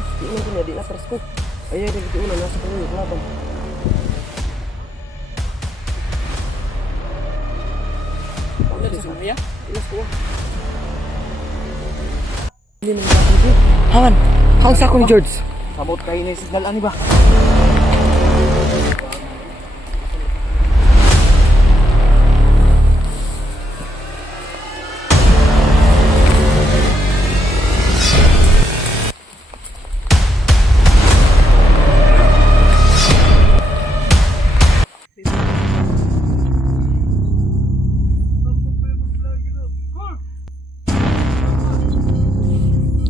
di na gina, di na presko. Ayaw na giti una, nasa kanya yung laban. Pagkali sa Maria, ilas ko. Hindi naman ako dito. Hawan, hawan sa ako ni George. Sabot kayo na yung signal, ani ba?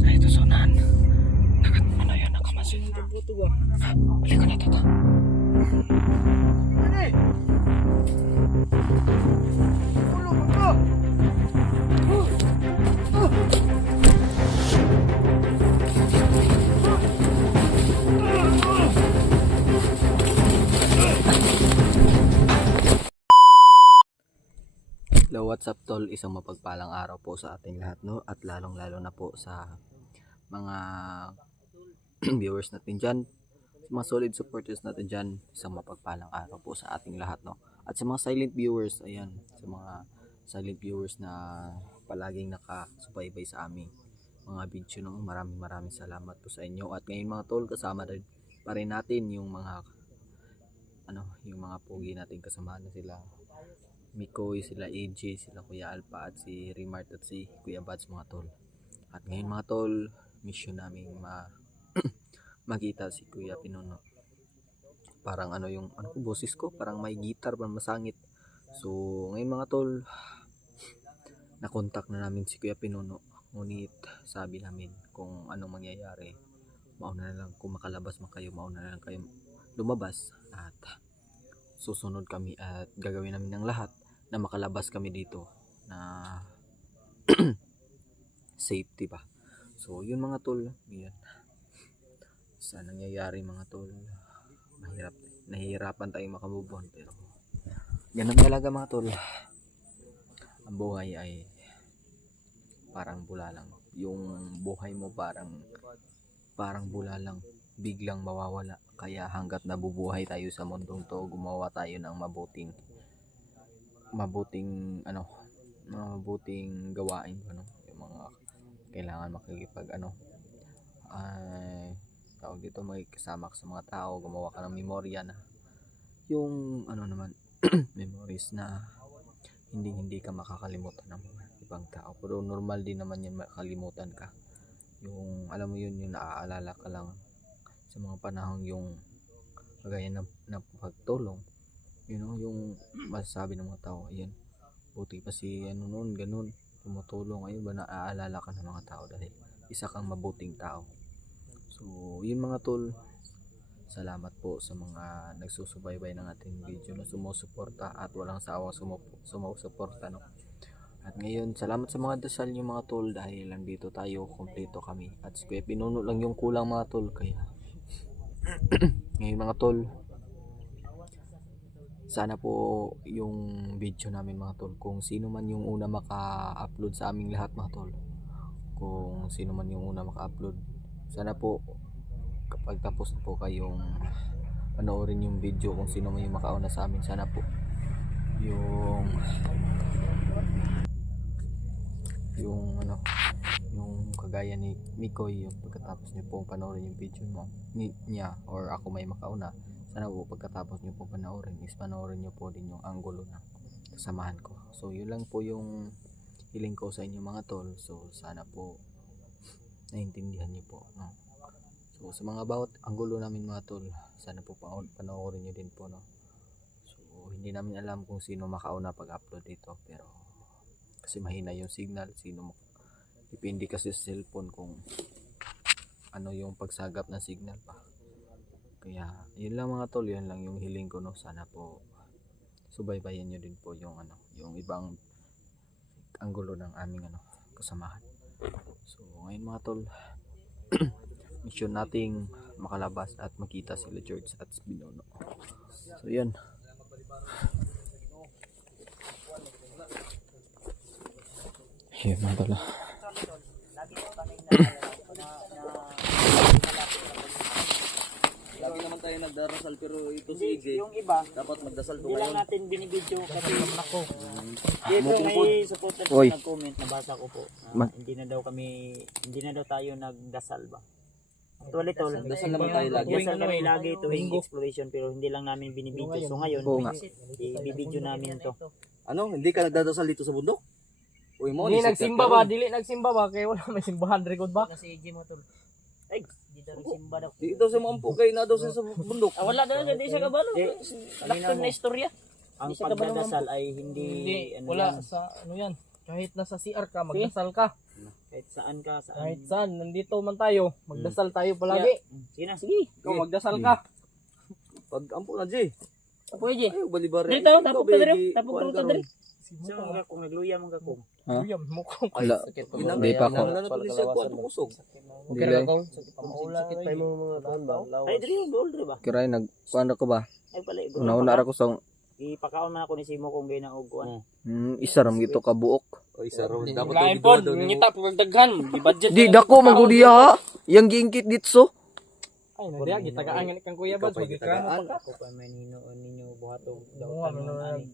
Ay, ito sonan. Ano yun, nakamasin. Balik ko na ito. Hello, what's up tol? Isang mapagpalang araw po sa ating lahat, no? At lalong lalo na po sa mga viewers natin dyan, sa mga solid supporters natin dyan. Isang mapagpalang araw po sa ating lahat, no? At sa mga silent viewers, ayan, sa mga silent viewers na palaging nakasubaybay sa aming mga video, no? Maraming salamat po sa inyo. At ngayon mga tol, kasama rin pa rin natin yung mga yung mga pogi natin, kasama na sila Mikoy, sila AJ, sila Kuya Alpa at si Remart at si Kuya Bads mga tol. At ngayon mga tol, mission namin makita si Kuya Pinuno. Parang yung boses ko, parang may guitar pa masangit. So ngayon mga tol, nakontak na namin si Kuya Pinuno. Ngunit sabi namin kung anong mangyayari, mauna na lang, kung makalabas man kayo, mauna na lang kayo lumabas at susunod kami at gagawin namin ng lahat na makalabas kami dito na safety pa. So yun mga tol, yun. Sa nangyayari mga tol, nahihirapan tayong makamove on, pero ganun talaga mga tol. Ang buhay ay parang bulalang. Yung buhay mo parang bulalang, biglang mawawala. Kaya hanggat nabubuhay tayo sa mundong to, gumawa tayo ng mabuting gawain, yung mga kailangan makikipag tawag dito, makikisama ka sa mga tao, gumawa ka ng memorya na yung naman memories na hindi ka makakalimutan ng mga ibang tao, pero normal din naman yan makalimutan ka. Yung alam mo yun, yung naaalala ka lang sa mga panahong yung kagaya ng pagtulong, yung masasabi ng mga tao, ayan, buti pa si noon, ganun, tumutulong. Ayun ba, naaalala ka ng mga tao dahil isa kang mabuting tao. So yun mga tol, salamat po sa mga nagsusubaybay ng ating video, na sumusuporta at walang sawang sumusuporta, no? At ngayon, salamat sa mga dasal niyo mga tol, dahil nandito tayo, kompleto kami. At si Kuya Pinuno lang yung kulang mga tol, kaya ngayon mga tol, sana po yung video namin mga tol, kung sino man yung una maka-upload sa aming lahat mga tol, kung sino man yung una maka-upload, sana po kapag tapos na po kayong panoorin yung video, kung sino man yung makauna sa amin, sana po yung kagaya ni Mikoy, yung pagkatapos niyo pong panoorin yung video niya or ako may makauna, sana po pagkatapos niyo po panoorin is panoorin niyo po din yung anggulo ng kasamahan ko. So yun lang po yung hiling ko sa inyo mga tol. So sana po naiintindihan niyo po, no? So sa mga bawat anggulo namin mga tol, sana po panoorin niyo din po, no? So hindi namin alam kung sino makauna pag-upload dito, pero kasi mahina yung signal, depende kasi sa cellphone kung ano yung pagsagap ng signal pa. Kaya yun lang mga tol, yun lang yung hiling ko, no? Sana po subaybayan nyo din po yung yung ibang anggulo ng aming kasamahan. So ngayon mga tol, mission nating makalabas at makita sila George at Pinuno. So yun. Yun mga tol. nagdarasal pero ito si Hindi, EJ. yung iba, Dapat magdasal to hindi lang ngayon. natin binibidyo kasi dito may supporter po Oy. nag-comment, nabasa ko po. Ma- Hindi na daw tayo nagdasal ba? Actually, tol, Dasal naman tayo lagi. dasal kami lagi tuwing exploration pero hindi lang namin binibidyo. So ngayon, Oo nga. ibibidyo namin to. Ano? Hindi ka nagdadasal dito sa bundok? Uy mo, Hindi ni nagsimba ba? Dili nagsimba ba? Kaya wala may simbahan record ba? Kasi EJ mo tol. Ay, hindi daw simba daw. Dito sa mga ampo kayo na daw siya sa bundok. Wala daw siya, di siya kabalo. Lakton na istorya. Ang pagdadasal ay hindi, Hindi, ano wala yan, sa ano yan. Kahit nasa CR ka, magdasal ka. kahit saan ka, saan. Kahit saan, nandito man tayo, magdasal tayo palagi. Sige na, sige. Ikaw magdasal ka. Pag ampo na, Jay. Pwede. Ayaw, balibari. Dito, tapok ka diri. Ikaw, Tapok Bedi, ka diri. kuwan Sino mga kung nagluya mga kung. Ha? Uyam, mukhang. Wala. Inang- Hindi pa ako. inang- na tuloy siya, kuwan, kusog. Hindi lang. Sakit pa yung mga taon ba? Ay, diri yung gold, diri ba? Kiray, nagkuhan ko ba? Ay, pala. Una-una ra ko sa Ipakaon man ako ni Simo kung gay na og kuan. isa ram gito ka buok. O, isa raw. Dapat Lain daw po, daw ni mo. ngita po daghan. Di budget. Di dako mangudiya ha. Yang giingkit ditso. Ay, nadiya, gitagaan kang kuya ba? Ikaw pa gitagaan. Ako pa man hinoon ninyo buhatog daw Oo, tanong ano ani.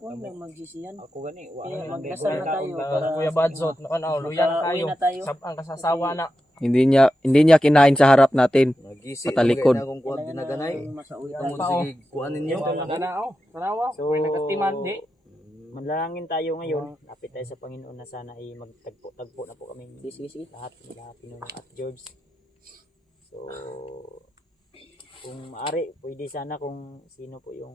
Huwag lang magsisiyan. Ako gani, wa Kaya man magdasal na tayo. Kuya Badsot, nakanaw, luyan tayo. Uwi na tayo. Ang kasasawa na. Hindi niya kinain sa harap natin. Nagisi. Patalikod. Na kung kuwan dinaganay. Masauwi Tungod Pa, sige, kuwanin niyo. Ito na kanao. Tanawa. So, Kung nagatiman, di. manlalangin tayo ngayon. Lapit tayo sa Panginoon na sana ay magtagpo na po kami. Sige. Lahat nila Pinoy at George. So, kung maaari, pwede sana kung sino po yung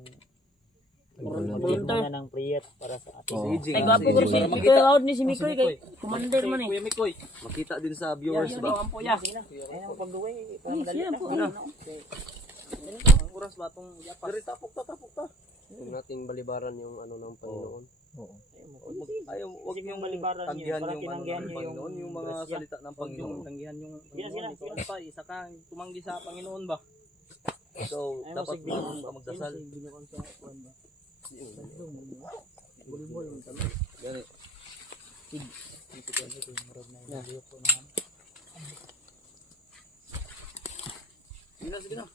na ng prayer para sa ating. Oo. Si EJ Ay, nga, gwapo si ko EJ. si Para Mikoy Out ni si Mikoy kay commander man eh. Kuya Mikoy. Makita din sa viewers Yan, ba? ang po ya. Ay, ang pagduway, para Ay, madali siya na. po. Ang oras ba itong yapas? Pero tapok ta. Huwag nating balibaran yung ano ng Panginoon. Ayaw, wag Isip yung yung balibaran niyo, tanggihan para yung ano tinanggihan ng niyo Panginoon, yung mga grasya. salita ng Panginoon. Tanggihan yung Sila, sila, Ikaw sila. pa, isa ka, tumanggi sa Panginoon ba? So, Ay, dapat sige. ka magdasal. Gani. Sige na.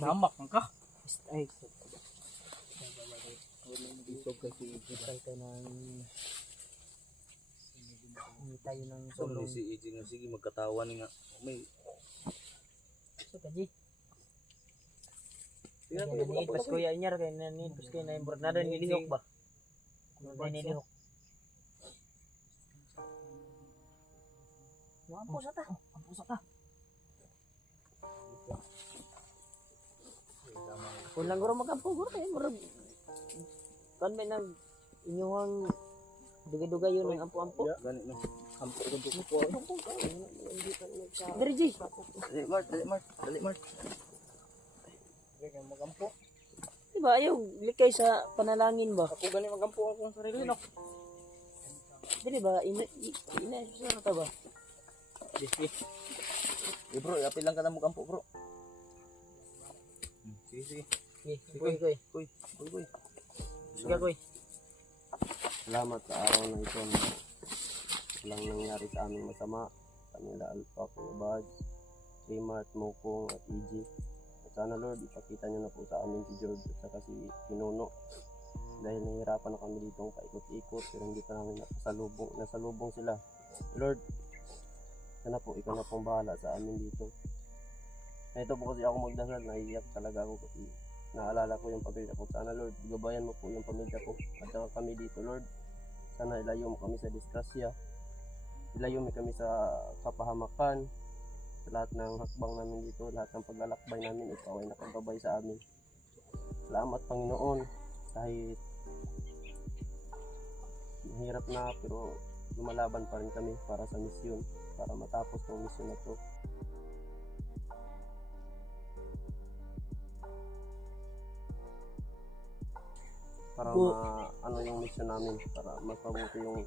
Namak ka. Ay, hindi tayo ng So, tulong. si EJ nga, sige, magkatawa ni nga. May, So, kaji. sige na, Naniid pas kuya inyar kay naniid pas kuya na imbor na rin nilihok ba? Na nilihok. Ampo sa ta. Kung lang guro magampo guro kay murag kan may nang inyong dugay-dugay yun ng ampo-ampo. gani no. Dari Ji. Dali, Mart. Magampo. Diba ayaw likay sa panalangin ba? Ako gani magampo akong sarili no. Dili ba ina sa ta ba? Eh bro, yapil lang ka na mugampo bro. Sige. Koy. Kuy. Sige koy. Salamat sa araw na ito na walang nangyari sa aming masama. Kanila Alpha, Kuya Bads, Primat, Mokong at EG. At sana Lord, ipakita nyo na po sa amin si George at saka si Pinuno. Dahil nahihirapan na kami dito paikot-ikot pero hindi pa namin nasalubong sila. Lord, sana po ikaw na pong bahala sa amin dito. Na ito po kasi ako magdasal, naiiyak talaga ako kasi naalala ko yung pamilya ko. Sana Lord, gabayan mo po yung pamilya ko at saka kami dito Lord. Sana ilayo mo kami sa disgrasya. Ilayo mo kami sa kapahamakan. Sa lahat ng hakbang namin dito, lahat ng paglalakbay namin, ikaw ay nakagabay sa amin. Salamat Panginoon. Kahit mahirap na pero lumalaban pa rin kami para sa misyon. Para matapos ng misyon na to. Para ano yung mission namin, para mapabuti yung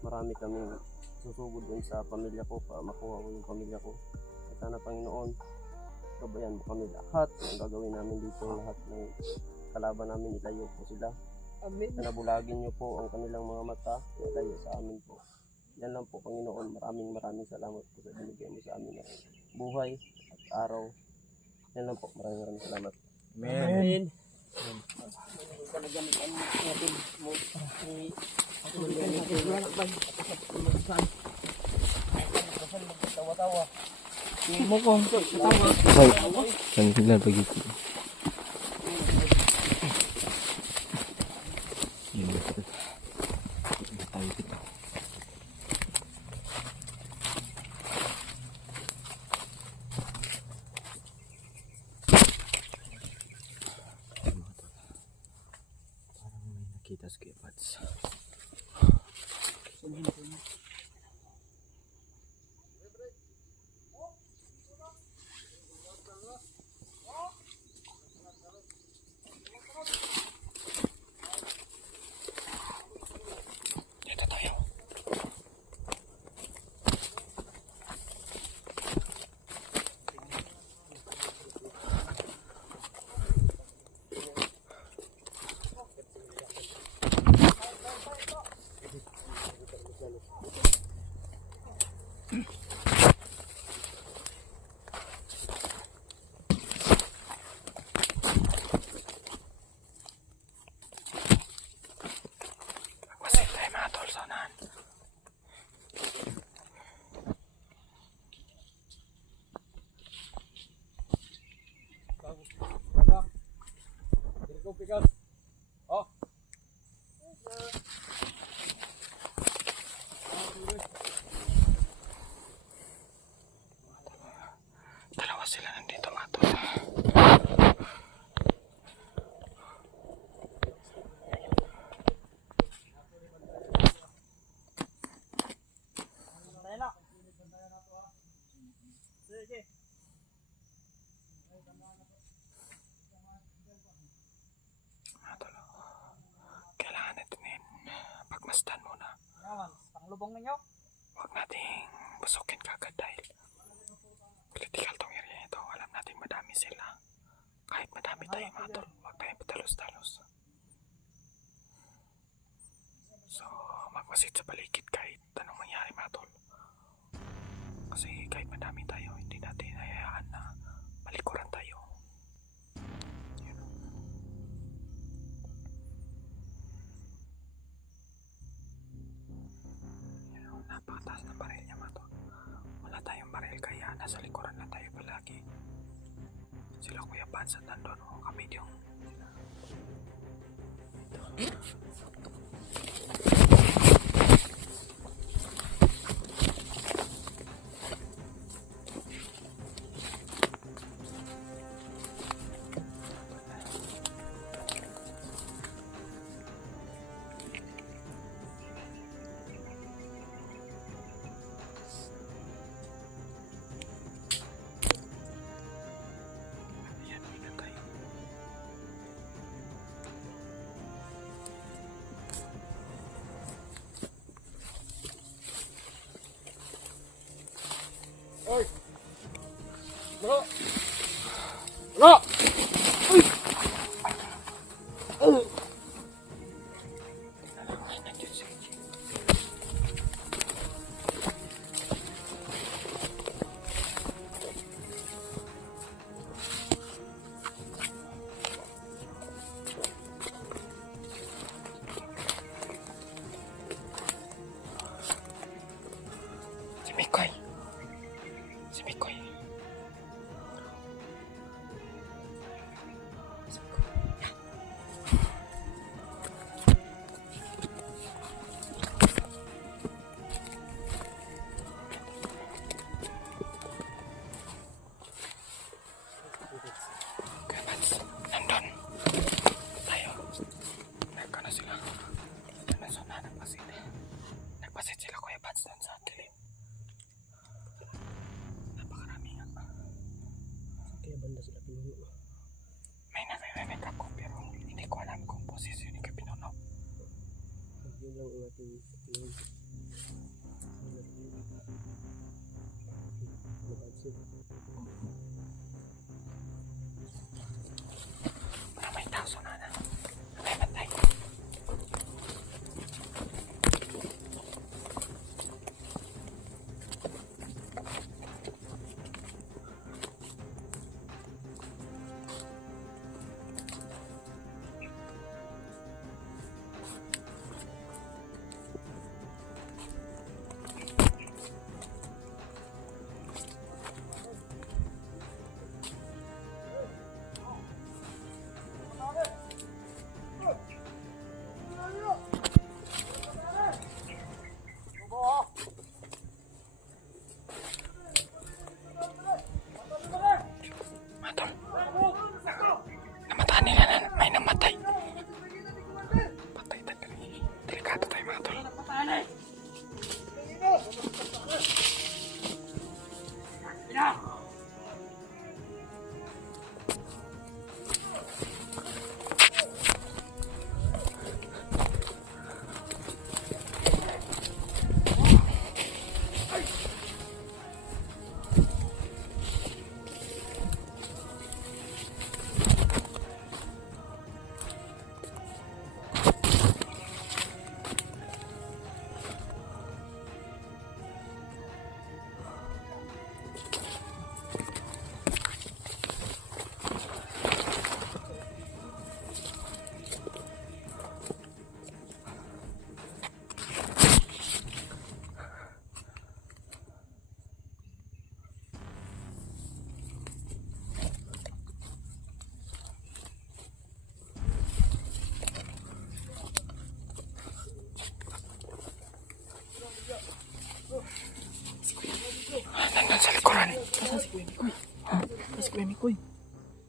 marami kaming susugod dun sa pamilya ko para makuha ko yung pamilya ko. At sana Panginoon, gabayan mo kami lahat ng gagawin namin dito, lahat ng kalaban namin ilayo po sila. Amen. Nabulagin niyo po ang kanilang mga mata, nalayo sa amin po. Yan lang po, Panginoon. Maraming salamat po sa binigay mo sa amin ng buhay at araw. Yan lang po, maraming salamat. Amen. Kan tinggal begitu. Ini betul. Tahu kita. Parang may nakita sa keypads. Dito tayo. Magmasid tayo mga tol sa unahan. Dalawa sila nandito mga tol. Mga tol, kailangan natin pagmasdan muna. Panglubong ninyo. Huwag nating pasukin kagad dahil critical tong area ito. Alam natin madami sila. Kahit madami tayo mga tol, huwag tayong patalos-talos. So, magmasid sa paligid kahit anong mangyari mga tol. Kasi kahit madami tayo, hindi natin hayaan na malikuran tayo. Yun. Yun, napakataas ng baril niya mga tol. Wala tayong baril kaya nasa likuran lang tayo palagi. Sila Kuya Pans at nandun o kami yung yan, ingat tayo. Nandiyan si AJ. Si Mikoy. Si Mikoy. Kuya Pats, nandun. Tayo. Nagkano sila. Nandun na nagpasit. Nagpasit sila Kuya Pats doon sa dilim. Napakarami nga. Kaya banda sila pinuno. May narinig ako pero hindi ko alam kung posisyon ni Kapinuno. Yun lang ang ating pinuno. Para may tao sa nana. May matay.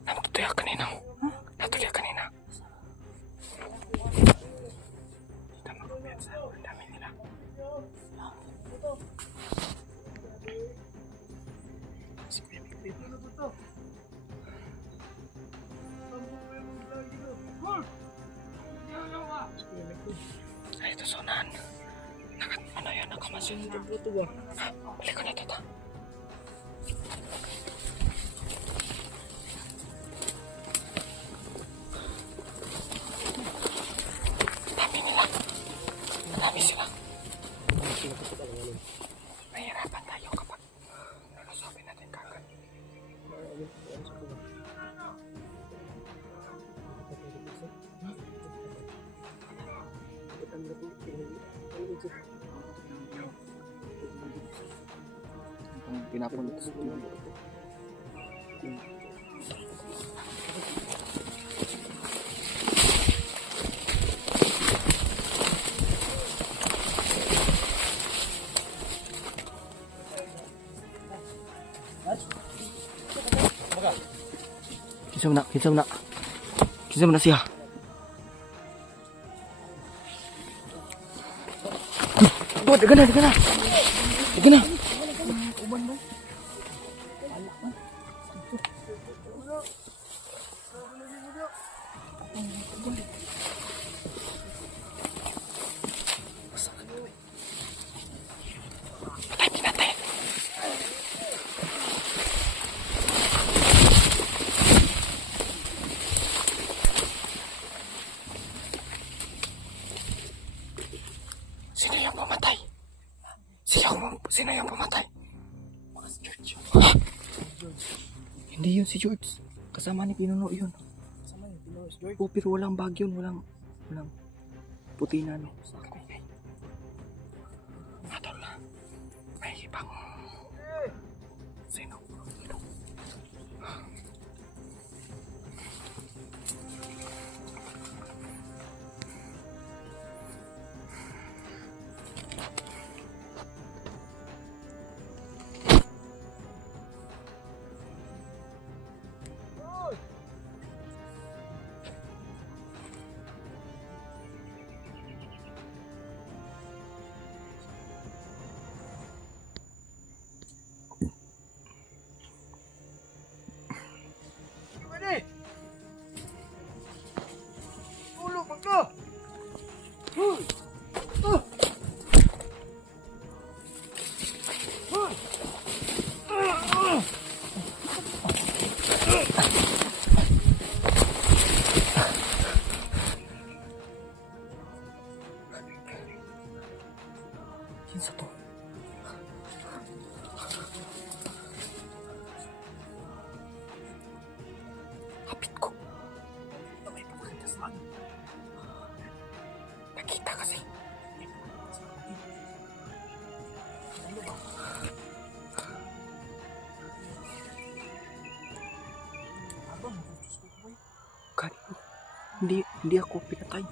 Natutuya kanina. Natutuya kanina. Kita makapiyansa. Ang dami nila. Si Kuya Mikoy. Ay, ito sonan. Ano yan? Nakamasin. Buto ba? Balik ko na ito ta. Dami nila. Dami sila. Mahirapan tayo kapag nakasabi natin kagad. Kung pinapun ito sa tuyo. Kisam na siya. Buat, dagan na. Pinatay. Sino yung pumatay? Si George. Hindi yun si George. Kasama ni Pinuno yun. Kasama yung Pinuno si George. Oh, pero walang bag yun. Walang puti na ano. Okay. Matol na. May ibang... Sino? Kinsa to? Hapit ko. May pagkakita sa ano. Nakita kasi. Ano ba? Kanino? Hindi ako pinatay.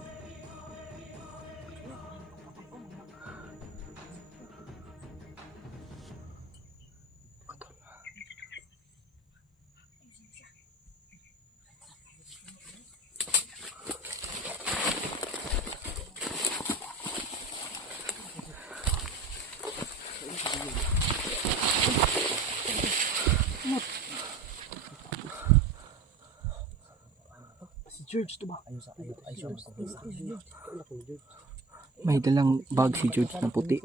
Si George to ba? May dalang bag si George na puti.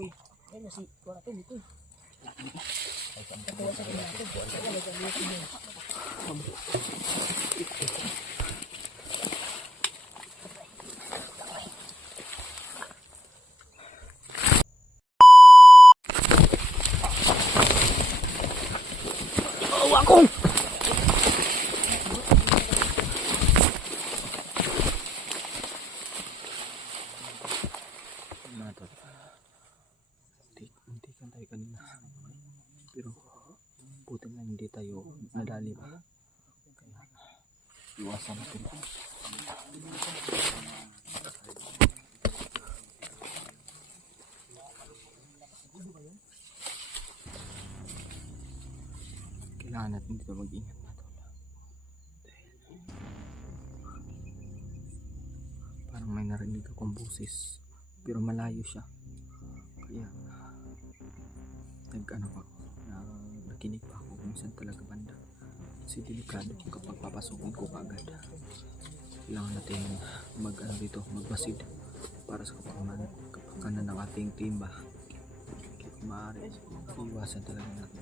Ako! Muntikan tayo kanina. Pero buti na hindi tayo nadali ba? Kaya iwasan natin. Kailangan natin dito mag-ingat na tol. Dahil narinig akong boses pero malayo siya, kaya nag-ano pa ako, nakinig pa ako kung saan talaga banda, kasi delikado kapag papasukin ko kaagad. Kailangan natin magbasid para sa kapakanan ng ating timba. Kaya maaari iwasan talaga natin.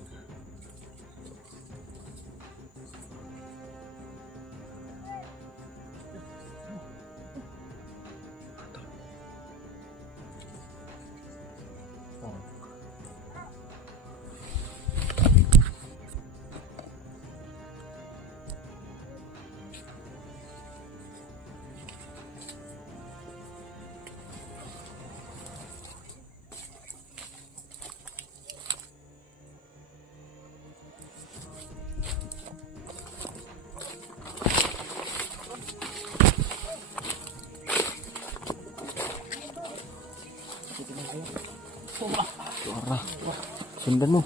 Suara, sundan mo.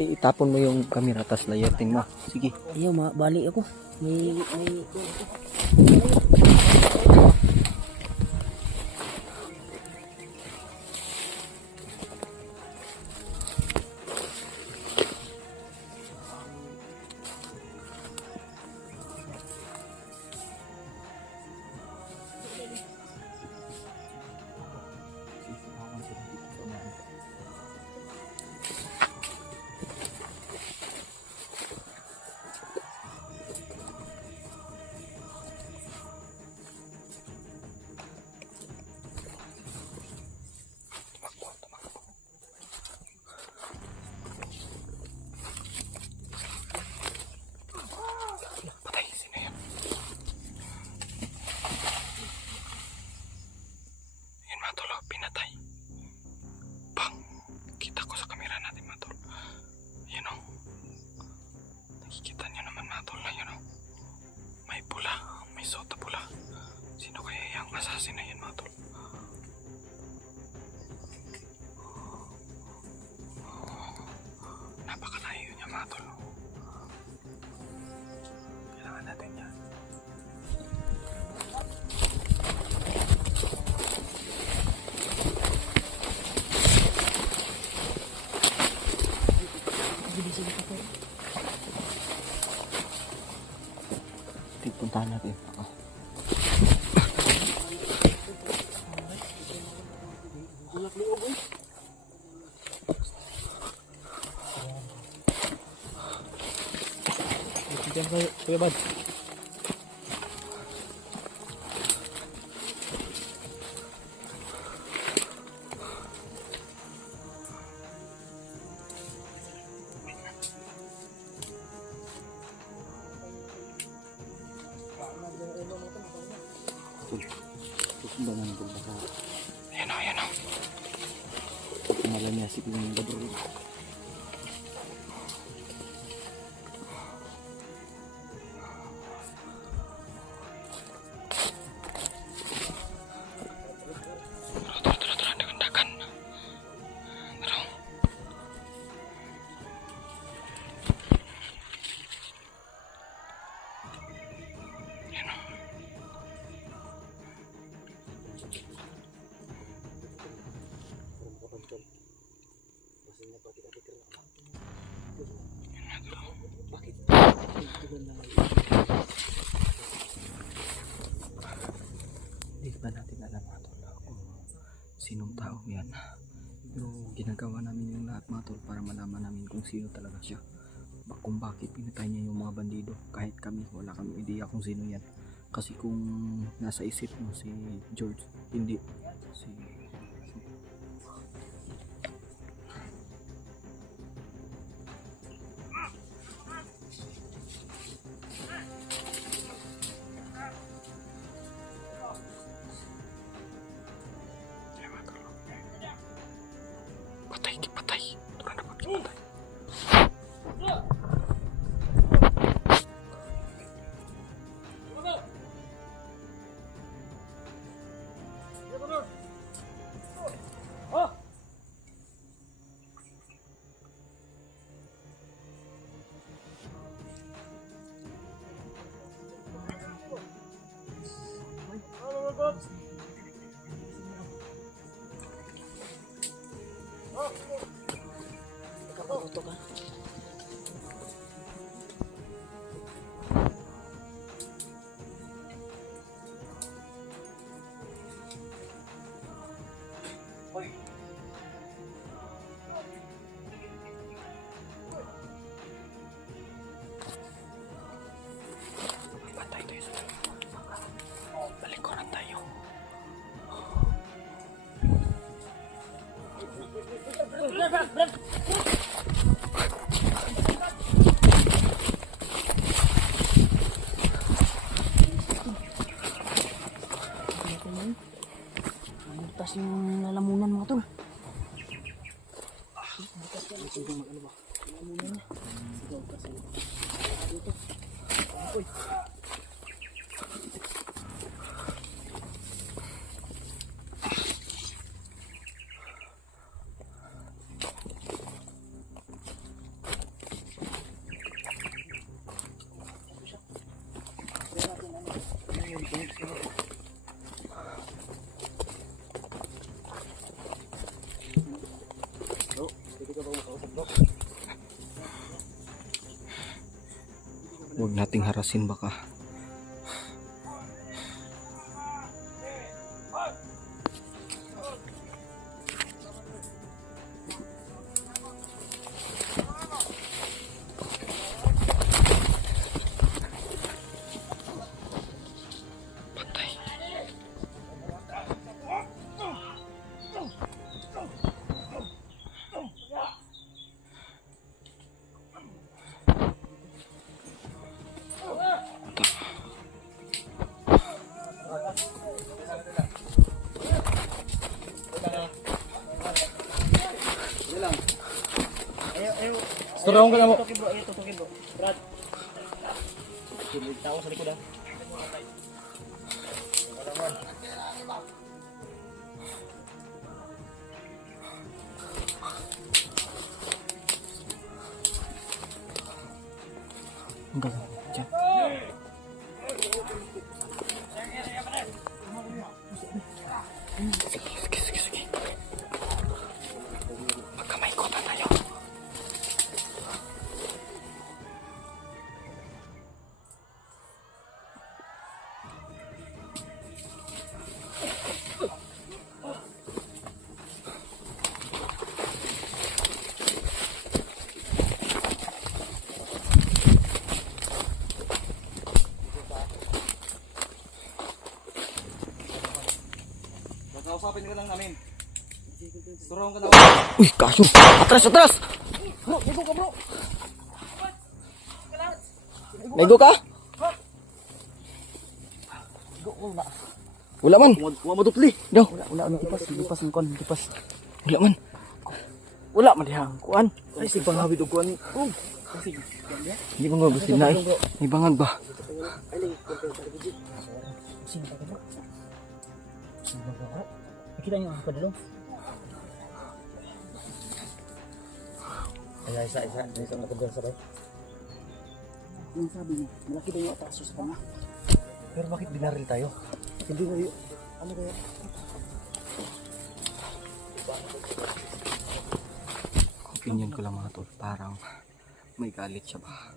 Itapon mo yung camera tas layatin mo. Sige. Iyo, balik ako. May napakalayo niya mga tol. Kailangan natin yan. Puntahan natin. Diyan kayo, Kuya Bad. Susundan ko baka. Ayan o. Malamya si Pinoy Badro. Hindi ba natin alam mga tol kung sinong tao yan, pero ginagawa namin yung lahat mga tol para malaman namin kung sino talaga siya, kung bakit pinatay niya yung mga bandido. Kahit kami wala kami idea kung sino yan, kasi kung nasa isip mo si George, hindi si patay. Turun dapat patay. kasi yung lalamunan mga tol. Huwag nating harasin baka. Turong ka na mo. Tutukin bro, ayo tutukin bro. Brad. Tao sa likod ah. Enggak. Diyan. Sige. Magkamaikutan tayo. Kausapin ka lang namin. Turong ka na. Uy, kaso. Atras! Bro, ligo ka bro. Ligo ka? Wala man. Wa madupli. Daw. Wala lipas ng kon, lipas. Wala man. Wala man dihang kuan. Ay sig panghawid og kuan ni. Hindi mo nga gusto na eh. May bangag ba? Kita niyo ako dalo. Ay isa nakabel sa bay. Yung sabi niya, malaki daw yung ataso sa kanya. Pero bakit binaril tayo? Hindi ko yun. Ano kaya? Opinion ko lang mga tol, parang may galit siya ba?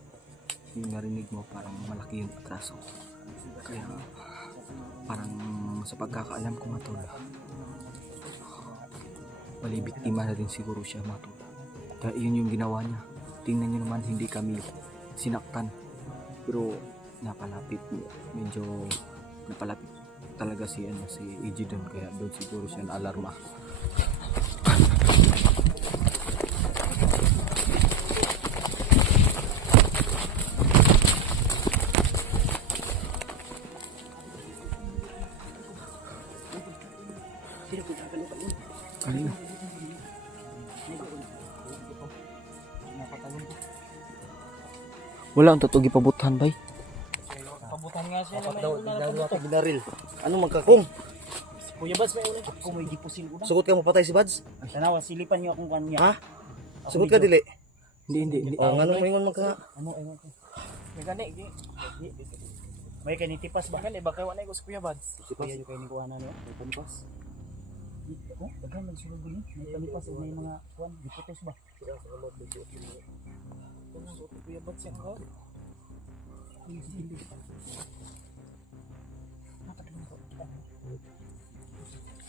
Yung narinig mo parang malaki yung atraso. Kaya parang sa pagkakaalam ko mga tol, bali biktima na din siguro siya mga tol. Kaya yun yung ginawa niya. Tingnan niyo naman, hindi kami sinaktan. Pero medyo napalapit talaga si EG doon, kaya doon siguro siya na-alarma. Kanina. Wala ang tutugi pabutan bay. Pabutan nga siya Dapat na daw may daw ka binaril. Ano magkakong? Kuya Bads may una. Kung may gipusin una. Sugot ka mo patay si Bads? Tanawa silipan niyo akong kuan niya. Ha? Sugot ka dili. Hindi. Ngano mo ingon magka? Ano. May gani di. May kay nitipas ba? Kani ba kay wala ko sa Kuya Bads? Kuya yung kay ni kuana niyo. May panipas. Oh, daghan nagsulod din. May panipas may mga kuan, giputos ba? Kuya Bads yan ko.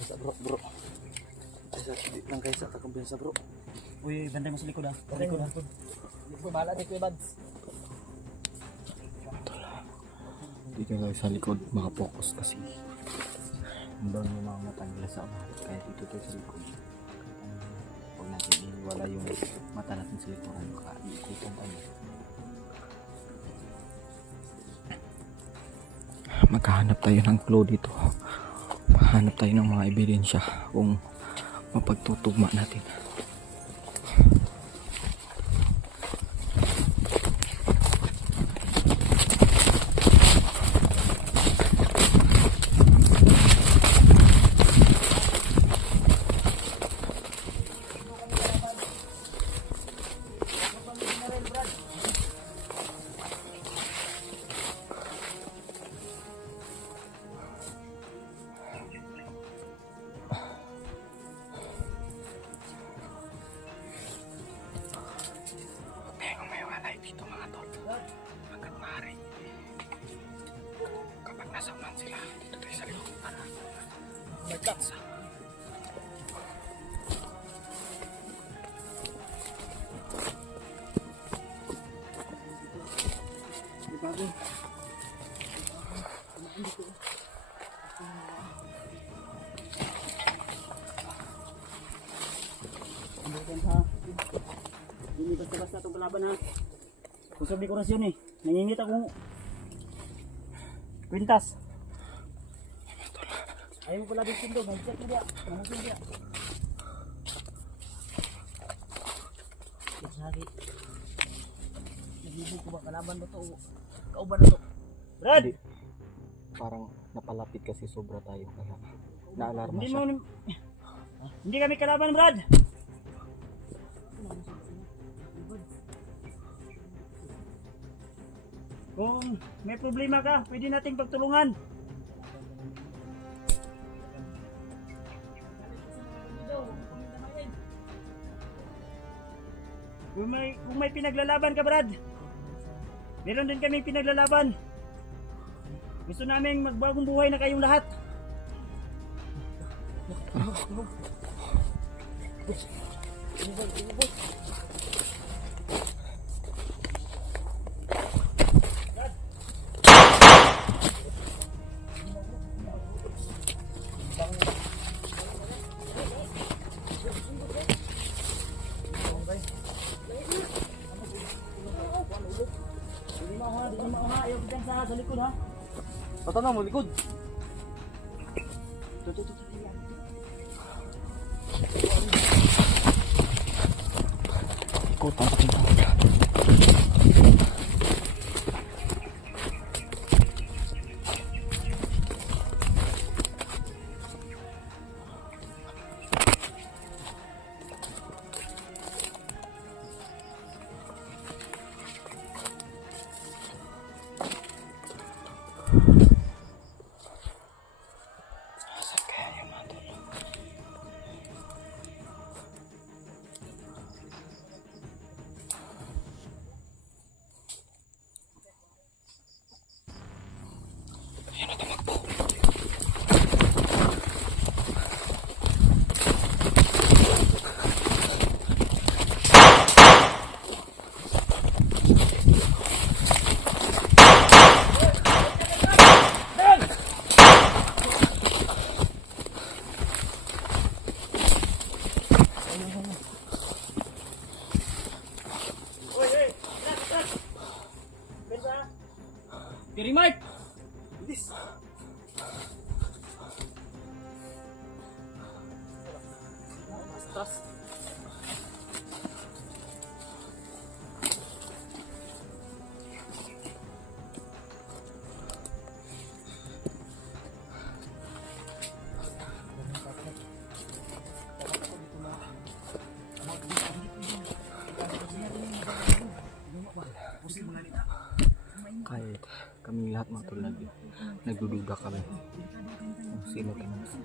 Sa bro. Lang kayo sa takumbiyansa bro. Uy, banday mo sa likod ah. Sa likod ah. Bahala di Kuya Bads. Hindi ka guys sa likod makapokus kasi doon yung mga mata nila sa ama. Kaya dito tayo sa likod. Huwag natin iwala yung mata natin sa likod. Makaikutan tayo. Maghahanap tayo ng clue dito. hanap tayo ng mga ebidensya kung mapagtutugma natin. Hindi basta-basta itong kalaban ha. Kusog dekorasyon eh. Nangingit akong kwintas. Ayaw mo pala din sindo. Mag-chat mo diya. Namusin diya. Sari. Nagbibig ko ba kalaban ba ito? Kauban na ito. Brad! Parang napalapit kasi sobra tayo kaya naalarma Hindi siya. mo... Hindi kami kalaban, Brad! Kung may problema ka, pwede nating pagtulungan. Kung may pinaglalaban ka, Brad, meron din kami pinaglalaban. Gusto namin magbagong buhay na kayong lahat. Hindi mo ha, ayaw kita sa likod ha. Patanaw mo, likod. Ikutan ko ito. Kirimart! Kahit kaming lahat mga tol nagdududa kami kung sino talaga.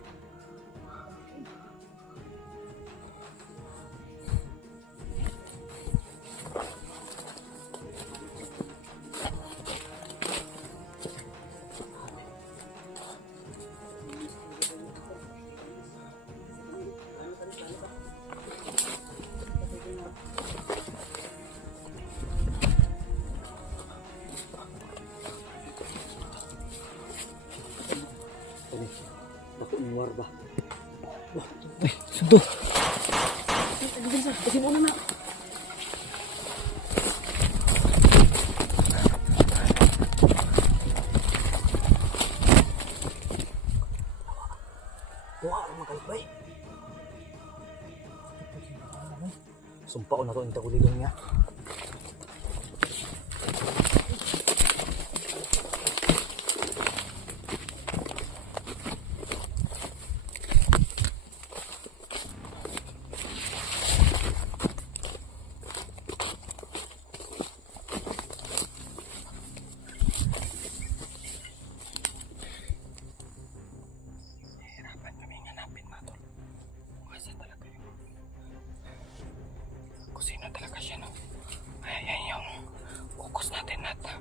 Ako ni Warba. Ay, sundo. Kasi mo na. Sumpao na to ang tagulidong niya. Hirapan kami hanapin, Matol. Asa talaga yun. Kusina talaga siya, no? Ayan yung focus natin nata.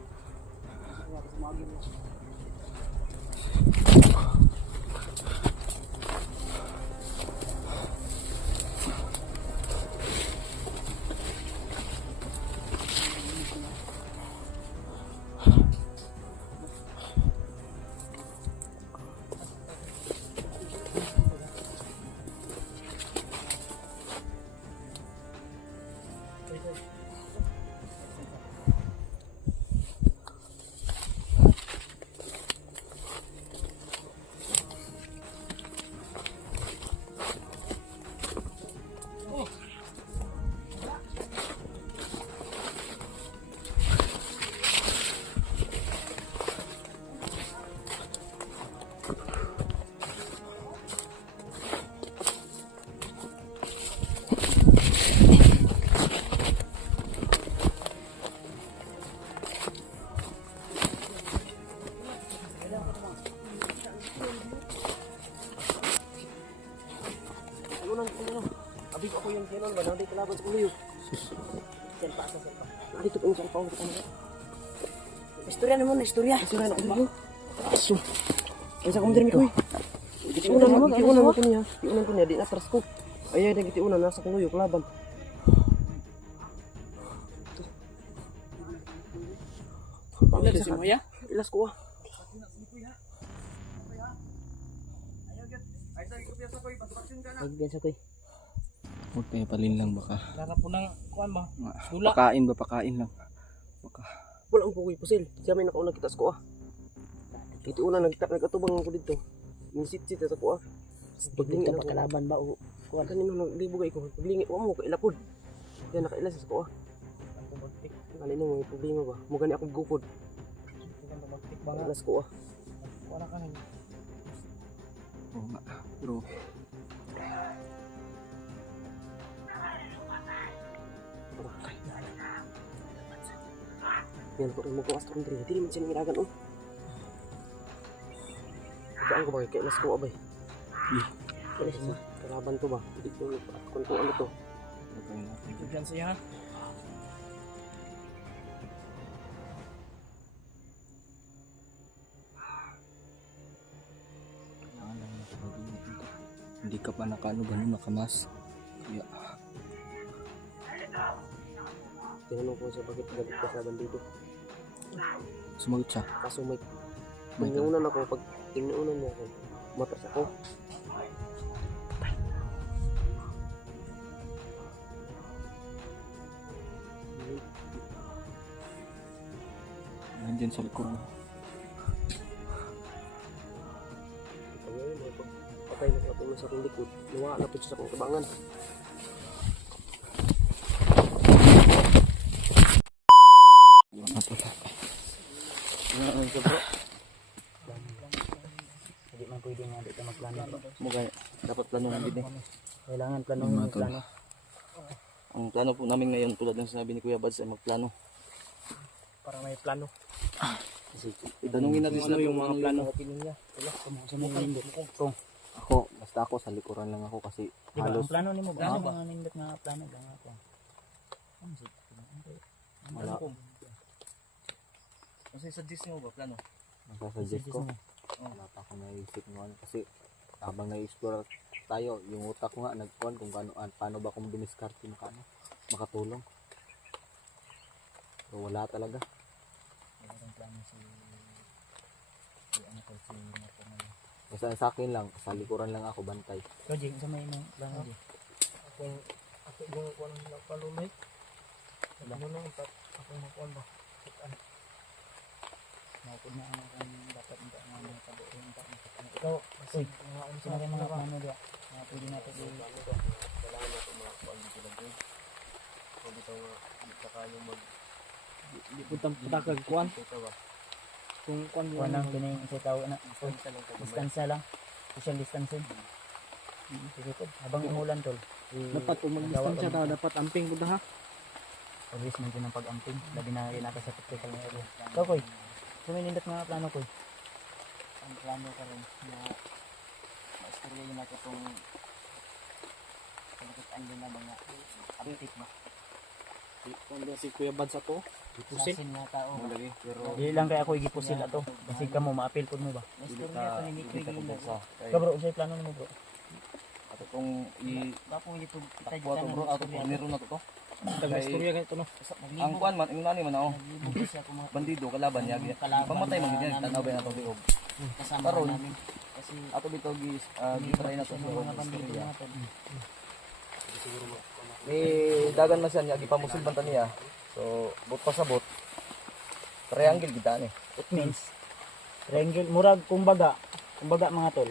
Abig ako yung kinon ba? Nandito laban sa kuluyo. Yan pa sa pa. Nandito ko sa pang kita mo. Istorya naman, istorya. Istorya na kuluyo. Aso. Kaysa kong dirmi ko eh. Gitiunan mo ko niya. Gitiunan ko niya, di natras ko. Ayaw na gitiunan, nasa kuluyo, kalaban. Ilan si Moya? Ilas ko ah. Ay, sa koy. Huwag kayo palin lang baka. Lara po ng kuan ba? Dula. Pakain ba? Pakain lang. Baka. Wala ang pugoy pusil. Siya may nakauna kita sa ko ah. Gitiunan, nagkatubang ko dito. Misit-sit sa ko ah. Paglingi na kalaban ba o kuha kanino naglibugay ko. Paglingi ko mo kailapod. Kaya nakailas sa ko ah. Kanino mo problema ba? Mo gani ako gukod. magtik ba nga? Ilas ko ah. Wala ka nang Oo nga. Bro. Yan ko rin magkawas ko rin. Hindi naman siya nangiragan oh. Saan ko ba? Kailas ko abay. Kailas mo. Kalaban to ba? Hindi ko kung ano to. Diyan siya. Kailangan lang nakapag-ingat dito. Hindi ka pa nakaano ba nun, nakamas. Kaya Tinanong ko siya bakit galit ka sa bandito. sumagot siya. Kaso may May tinuunan ako. Pag tinuunan niya ako, matas ako. Nandiyan sa likuran. Pag ngayon, patay na ako sa akong likod. Nawala po siya sa akong kabangan. Hindi man pwede nga dito magplano. Mugay, dapat planuhan din eh. Kailangan planohin yung plano. Ang plano po namin ngayon tulad ng sinabi ni Kuya Bads ay magplano. Para may plano. Kasi itanungin natin sila yung mga plano. opinion niya. Sumukan hindi. Kung Ako, basta ako sa likuran lang ako kasi di ba, halos ang plano ni mo ba? Plano Ano ba? mga nindot nga plano ba nga ako? wala. Kasi suggest mo ba plano? Masasuggest ko. Wala pa ako naisip ngayon kasi habang na-explore tayo, yung utak ko nga nagkuhan kung paano ba kung dumiskarte makatulong. So, wala talaga. Ang plano si ano ko si Marco na. Basta sa akin lang, sa likuran lang ako bantay. Ikaw Jing, sa may nang plano Jing? ako yung kuan na palumay. Ano nang ako makuan ba? Mapod na ang dapat hindi ang mga kabuuin pa. Ikaw, kasi sinabi mga plano dia. Pwede natin Salamat sa mga kuan dito lang George. Kung dito nga saka yung mag Di puntang patakag kuan. ito ba. Kung kuan kuha lang kining isa tao na distansya lang. Social distancing. Sige po. Habang umulan tol. dapat umagdistansya ta, dapat amping pud ha. Always man din ang pag-amping. Labi na rin natin sa typical na area. So koy. Suminindot nga plano koy. Ang plano ka rin na maistorya yun ako itong pagkitaan din na mga update mo. Kung si Kuya Bad sa to, ipusin. Sasin nga tao. Pero Dili lang kay ako igipusil ato. Kasi kamo ma-appeal pud mo ba? Maistorya ko ni Mikoy yun. Ikaw bro, unsay plano nimo bro? ato tong Bapong ito kita takwa to bro, ato tong meron na to. Taga-istorya ganito no. Ang kuan man, ang nani man ako. Naglibog siya kung mga Bandido kalaban niya. Pamatay man ganyan, tanaw ba nato diog. kasama Karon. namin. Kasi Ato dito gitry na to siya sa ng mga mga bandido istorya. natin. Ni dagan man siya niya gipamusil banta niya. So, bot pa sa bot. Triangle kita ni. It means triangle murag kumbaga mga tol.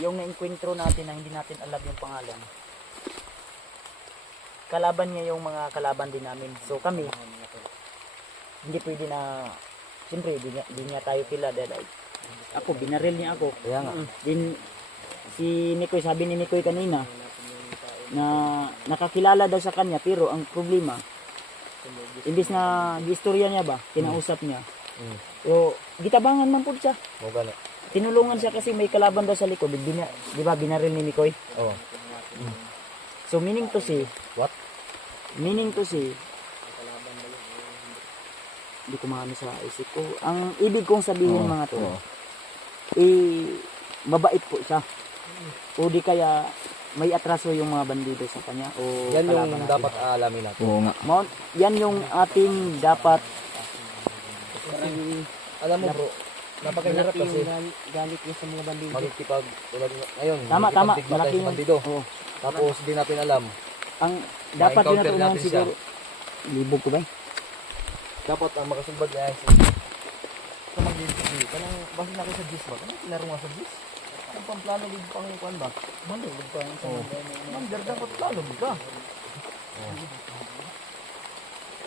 Yung na-encuentro natin na hindi natin alam yung pangalan. Kalaban niya yung mga kalaban din namin. So kami hindi pwede na siyempre di niya tayo kilala dahil ako binaril niya ako. Kaya nga. Din si Nikoy, sabi ni Nikoy kanina na nakakilala daw sa kanya pero ang problema imbis na gistorya niya ba kinausap niya. So gitabangan man pud siya. Mo gani. Tinulungan siya kasi may kalaban daw sa likod. Di ba binaril ni Nikoy? Oh. So meaning to say, What? Meaning to say, hindi ko maano sa isip ko. Ang ibig kong sabihin mga to, mabait po siya. O di kaya may atraso yung mga bandido sa kanya. O Yan kalaban yung natin. dapat alamin natin. Oo nga. Yan yung ating dapat Alam mo bro, napakahirap Malaki kasi yung galit niya sa mga bandido. magkikipag tulad ngayon. Tama, magkikipagdigma malaki tayo sa yung- bandido. Oo. Tapos di natin alam. ang dapat yun Ma-encounter natunahan natin siguro. Libog ko ba? Dapat ang makasulbad niya si sa maglilipid. Kanang basta na kayo sa GIS ba? Kanang kinaro nga sa GIS? Ang pamplano din pang kuan ba? Mali, libog ko. Mandar dapat plano di ba?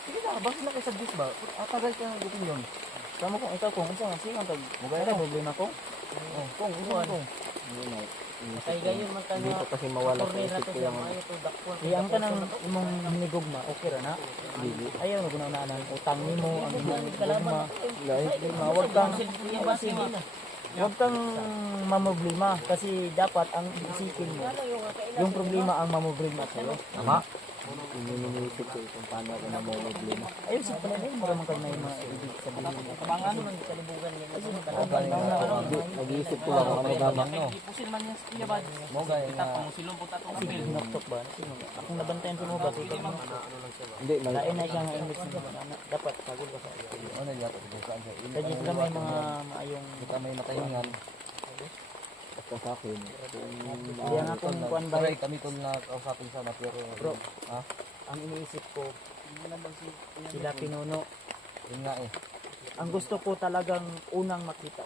Sige na, basta na kayo sa GIS ba? Atagal ka ng opinion. Tama kung ikaw kung unsa nga sige tag Mugay na. problema ko. Kung usuan ko. Kay gayon man ka Hindi nga. ko kasi mawala sa Attorney isip natin ko siya, yung maayo to, dakwan. Iyang ka nang imong hinigugma, okay ra na. Ayaw na guna na ang utang nimo, ang imong gugma. Huwag kang huwag kang mamoblema kasi dapat ang isipin mo yung problema ang mamoblema sa'yo. Tama? iniisip ko kung paano ako na mo problema. Ayun sa pala din, maramang kayo may mga ibig sabihin. Kabangan man sa libugan yan. Nag-iisip ko lang kung ano gamak no. Ipusin man niya sa Kuya Bad. Mo gaya Kita nga. pa mo silong po tatong Sige, abil. hinoktok ba? Sino? Akong nabantayan sa mo ba? Sige mo. Hindi, Lain na siya nga English na dapat sagol ka sa iyo. ano niya to bukan sa Kaya sila may mga maayong kita may nakaingan. Basta sa akin. Kaya nga kung kuan ba Try kami tol na kausapin sana pero Bro. ha? ang iniisip ko sila pinuno. Yun nga eh. Ang gusto ko talagang unang makita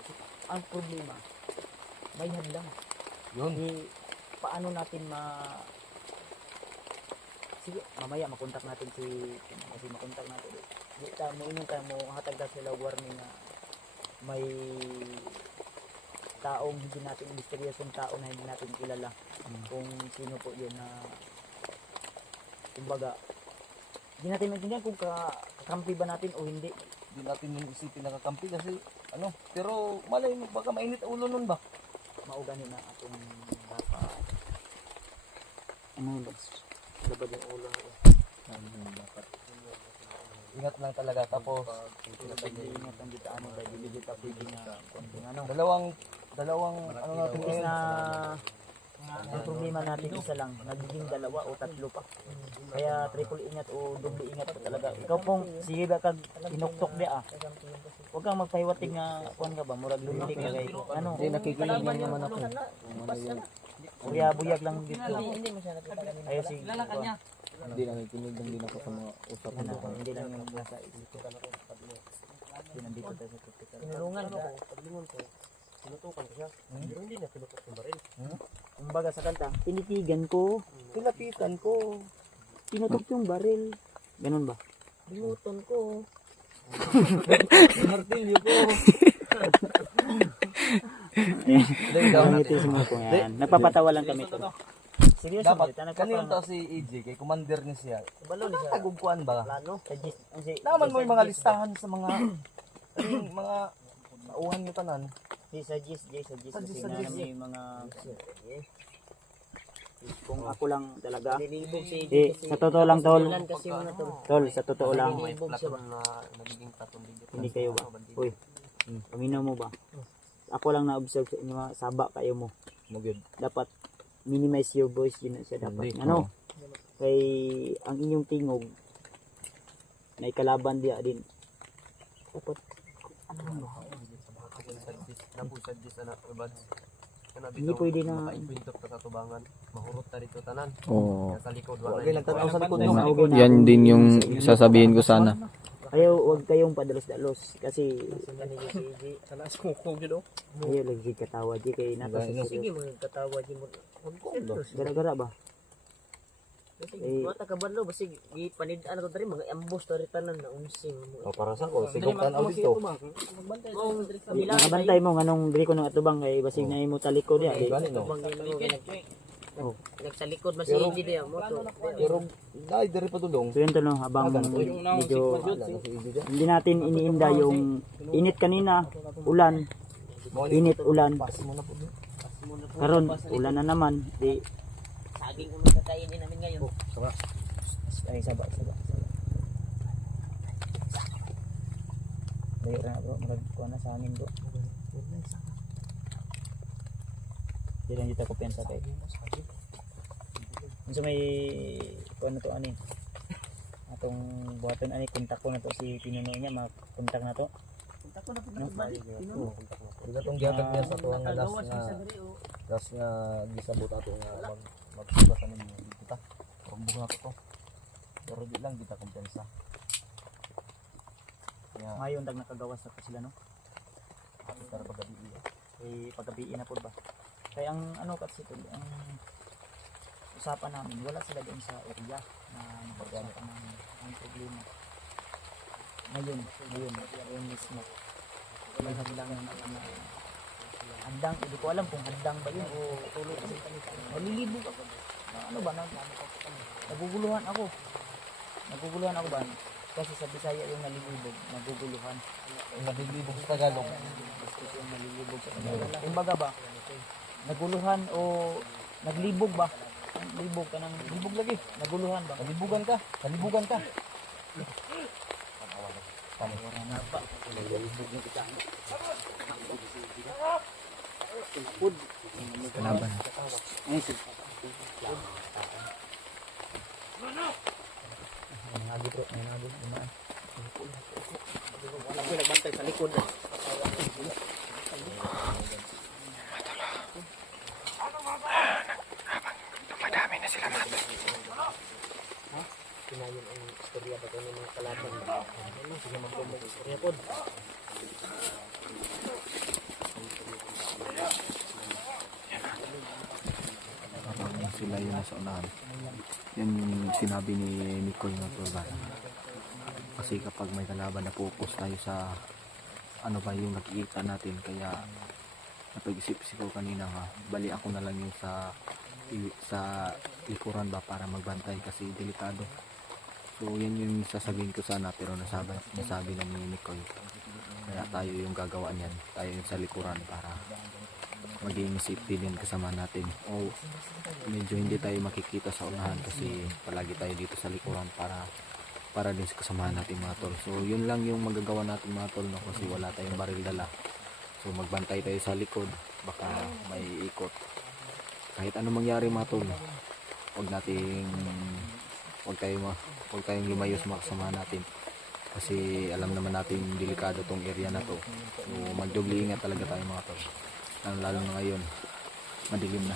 ang problema may hadlang. Yun. Paano natin sige mamaya makontak natin si kasi makontak natin di ta mo inong tayo mo hatag na sila warning na may taong hindi natin misteryosong tao na hindi natin kilala kung sino po yun na kumbaga hindi natin maintindihan kung kakampi ba natin o hindi. Hindi natin yung isipin nakakampi kasi ano. Pero malay mo baka mainit ang ulo nun ba? Maugani na atong dapat ano ba labad yung ulo ko. Ingat lang talaga tapos Ingat ang dito ano dahil hindi kita pwede na konting ano. dalawang ano natin Is ngayon. na ang problema natin isa lang, nagiging dalawa o tatlo pa. Kaya triple ingat o doble ingat pa talaga. Ikaw pong sige ba kag inuktok di Huwag kang magpahiwatig nga kuan ka ba murag lumili ka kay ano. Hindi nakikinig lang naman ako. Buyag lang dito. Hindi mo siya nakita kanina. Ayo si Lalakan niya. Hindi nakikinig lang din ako sa mga usapan ano, ko. hindi lang yung nasa isip ko. Kasi nandito tayo sa critical. Tinulungan ko. Tinutukan ko siya. Pero hindi na tinutok yung baril. Kumbaga sa kanta, tinitigan ko, Nilapitan ko. tinutok yung baril. Ganun ba? Binutan ko. Martilyo ko. Nangitis mo ko yan. Nagpapatawa lang kami to. Seryoso Dapat, ba? kanino to si EJ, kay commander ni siya. Balo ni siya. Tagugkuan ba? Plano. Naman mo yung mga listahan sa mga yung mga nauhan nyo tanan. Sa gis. Sa Kasi gis, nga sa gis. may mga... Kung ako lang talaga. Nilibog si Sa totoo lang, tol. kasi mo na to. Tol, sa totoo lang. Nilibog siya ba? Na nagiging platong video. Hindi kayo ba? Uy, paminaw mo ba? Ako lang na-observe sa inyo, mga saba kayo mo. Mugid. Dapat minimize your voice, yun na siya dapat. Hindi. Ano? Kay ang inyong tingog na ikalaban dia din. Dapat, ano ba? Nabusad dis anak ubad. Hindi pwede na- Makaipintok ta sa tubangan. Mahurot ta dito tanan. Oo. Sa likod Wag lang tanaw sa likod Ayun, mo. okay na Yan ako. din yung sasabihin ko sana. Ayaw, huwag kayong padalos-dalos. Kasi, Talas ko ko gid. ayaw, lagi katawa di kay nato sa Sige seryo. mo katawa di mo. Gara-gara ba? Eh, Mata ka badlo basig gipanid-an ko diri mga ambush ta ri tanan na unsing. O para sa ko, sigok tanaw dito. Nakabantay mo nganong diri ko nang atubang kay basig na imo talikod ya. Di. Gani no. Oh. Nagsalikod man si Eddie diya mo to. Pero dai diri pa tulong. So yun to no, habang medyo Wala na si EJ dyan. hindi natin iniinda yung init kanina, ulan, init ulan. Karon ulan na naman. Di Saging ulo kakainin namin ngayon. ay saba. Dayo ra bro, magkuha na sa amin bro. Di lang dito ko pensa kay. Unsa may kuha na to ani? Atong buhaton ani kontak ko na to si pinuno niya, makontak na to. No? Igatong gihatag niya sa tuwang nga last nga gisabot ato nga magsugas ano dito ta. Rumbong na to. Pero di lang kita kumpensa. Ya, Ngayon dag nakagawas na to sila no. ato tara pagabi. Eh paggabi na po ba? Kaya ang ano kasi to, ang usapan namin, wala sila doon sa area na napag-usapan namin ang problema. Ngayon mismo. May hadlang na hadang, hindi ko alam kung hadang ba yun o tuloy kasi nalilibog ako. Ano ba, naguguluhan ako ba? Kasi sa Bisaya yung nalilibog, naguguluhan. Nalilibog sa Tagalog. Gusto yung nalilibog sa Tagalog. Kumbaga ba, naguluhan o naglibog ba? Libog ka ng libog lagi. Naguluhan ba? Nalibugan ka. Nalibugan ka. Kalaban. May nagi bro, may nagi. Dumaan. Wala ko nagbantay sa likod. Pinayon ang istorya ba ng mga kalaban. Ano sige magkumog istorya pod. Parang sila yun nasa unahan. Yan yung sinabi ni Mikoy na Turban. Kasi kapag may kalaban na focus tayo sa ano ba yung nakikita natin, kaya napag-isip-isip ko kanina nga, bali ako na lang yung sa likuran ba para magbantay kasi delikado. So yan yung sasabihin ko sana, pero nasabi na ni Mikoy. Kaya tayo yung gagawa niyan, tayo yung sa likuran para maging safety din kasama natin. O medyo hindi tayo makikita sa unahan kasi palagi tayo dito sa likuran para din sa kasamahan natin mga tol. So yun lang yung magagawa natin mga tol, no? Kasi wala tayong baril dala. So magbantay tayo sa likod, baka may ikot. Kahit ano mangyari mga tol, huwag tayong lumayo sa mga kasamahan natin. Kasi alam naman natin delikado tong area na to. So magdobli ingat talaga tayo mga tol. Lalo na ngayon, madilim na.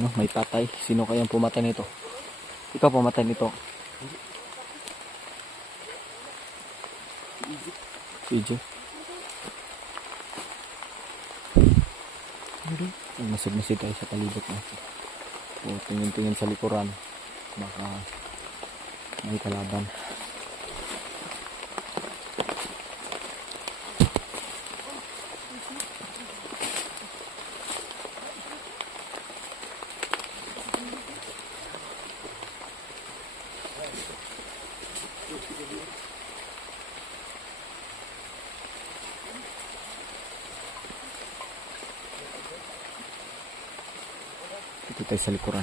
Ano, may patay. Sino kayang pumatay nito? Ikaw pumatay nito. Si EJ. Masid-masid tayo sa palibot natin. O, tingin-tingin sa likuran. Baka may kalaban. Dito tayo sa likuran.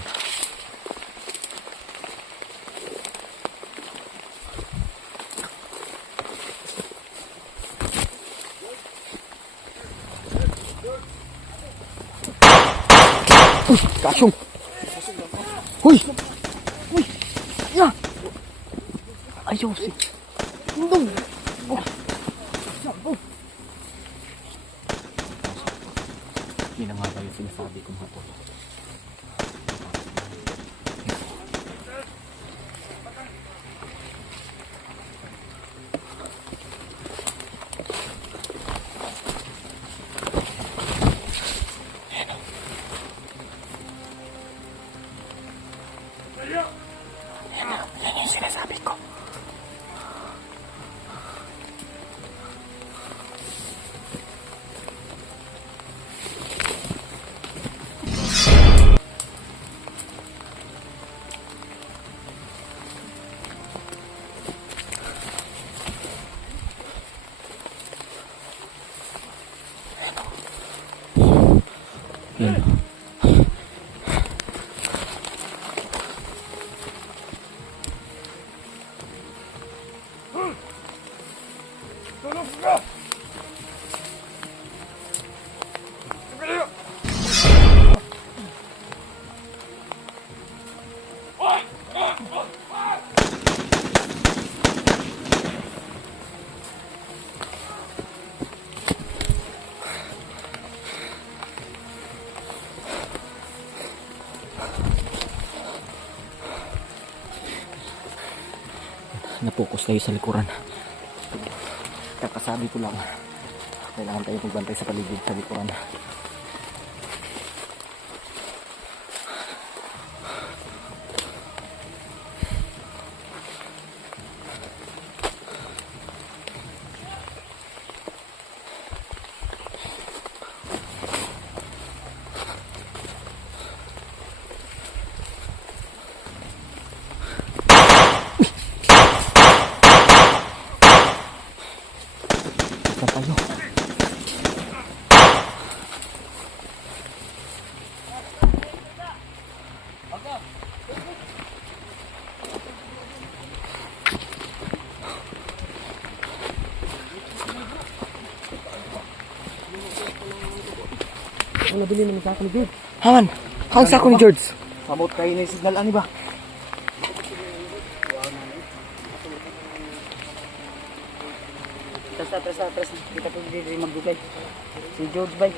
Uy! Kasyong! Uy! Uy! Ya! Ayaw si... Tundong! Yun ang nga ba yung sinasabi kong hapon. Yan yung sinasabi ko. Yan. Napokus tayo sa likuran. Kakasabi ko lang, kailangan tayo magbantay sa paligid sa likuran. Saan tayo? Ang nabili naman sa akin ni George. Haman! Hang sa ako ni George! Samot kayo na yung signal, ani ba? Tras. Kita ko hindi magdugay. Si George bay.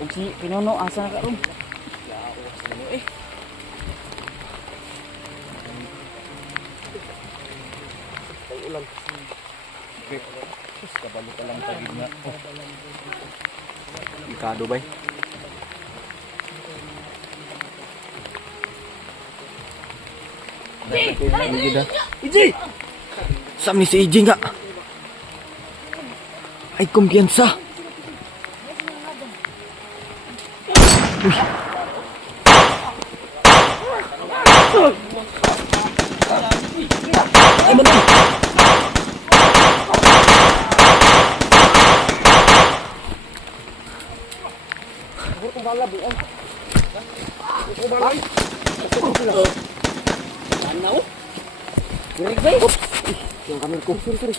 Kung si Pinuno, asa na ka ron? Kabalo ka lang tagid nga. Ikado ba? EJ! Saan ni si EJ nga? Ay, kumpiyansa! Ay, madam! Yung kamil ko. Sorry.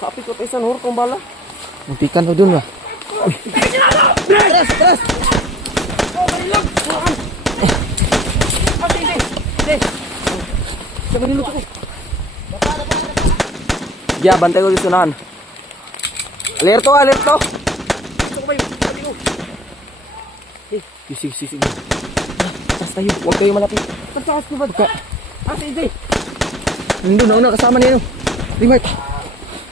Kapi ko tayo sa hurot kong bala. Muntikan mo dun ba? Tras! Sa manilot ko. Diya, bantay ko dito nahan. Alerto! Ito ko ba yung Sige. Taas tayo. Huwag kayo malapit. Pagtaas ko ba? Ate, hindi. Nandun, nauna kasama niya, no? Remark.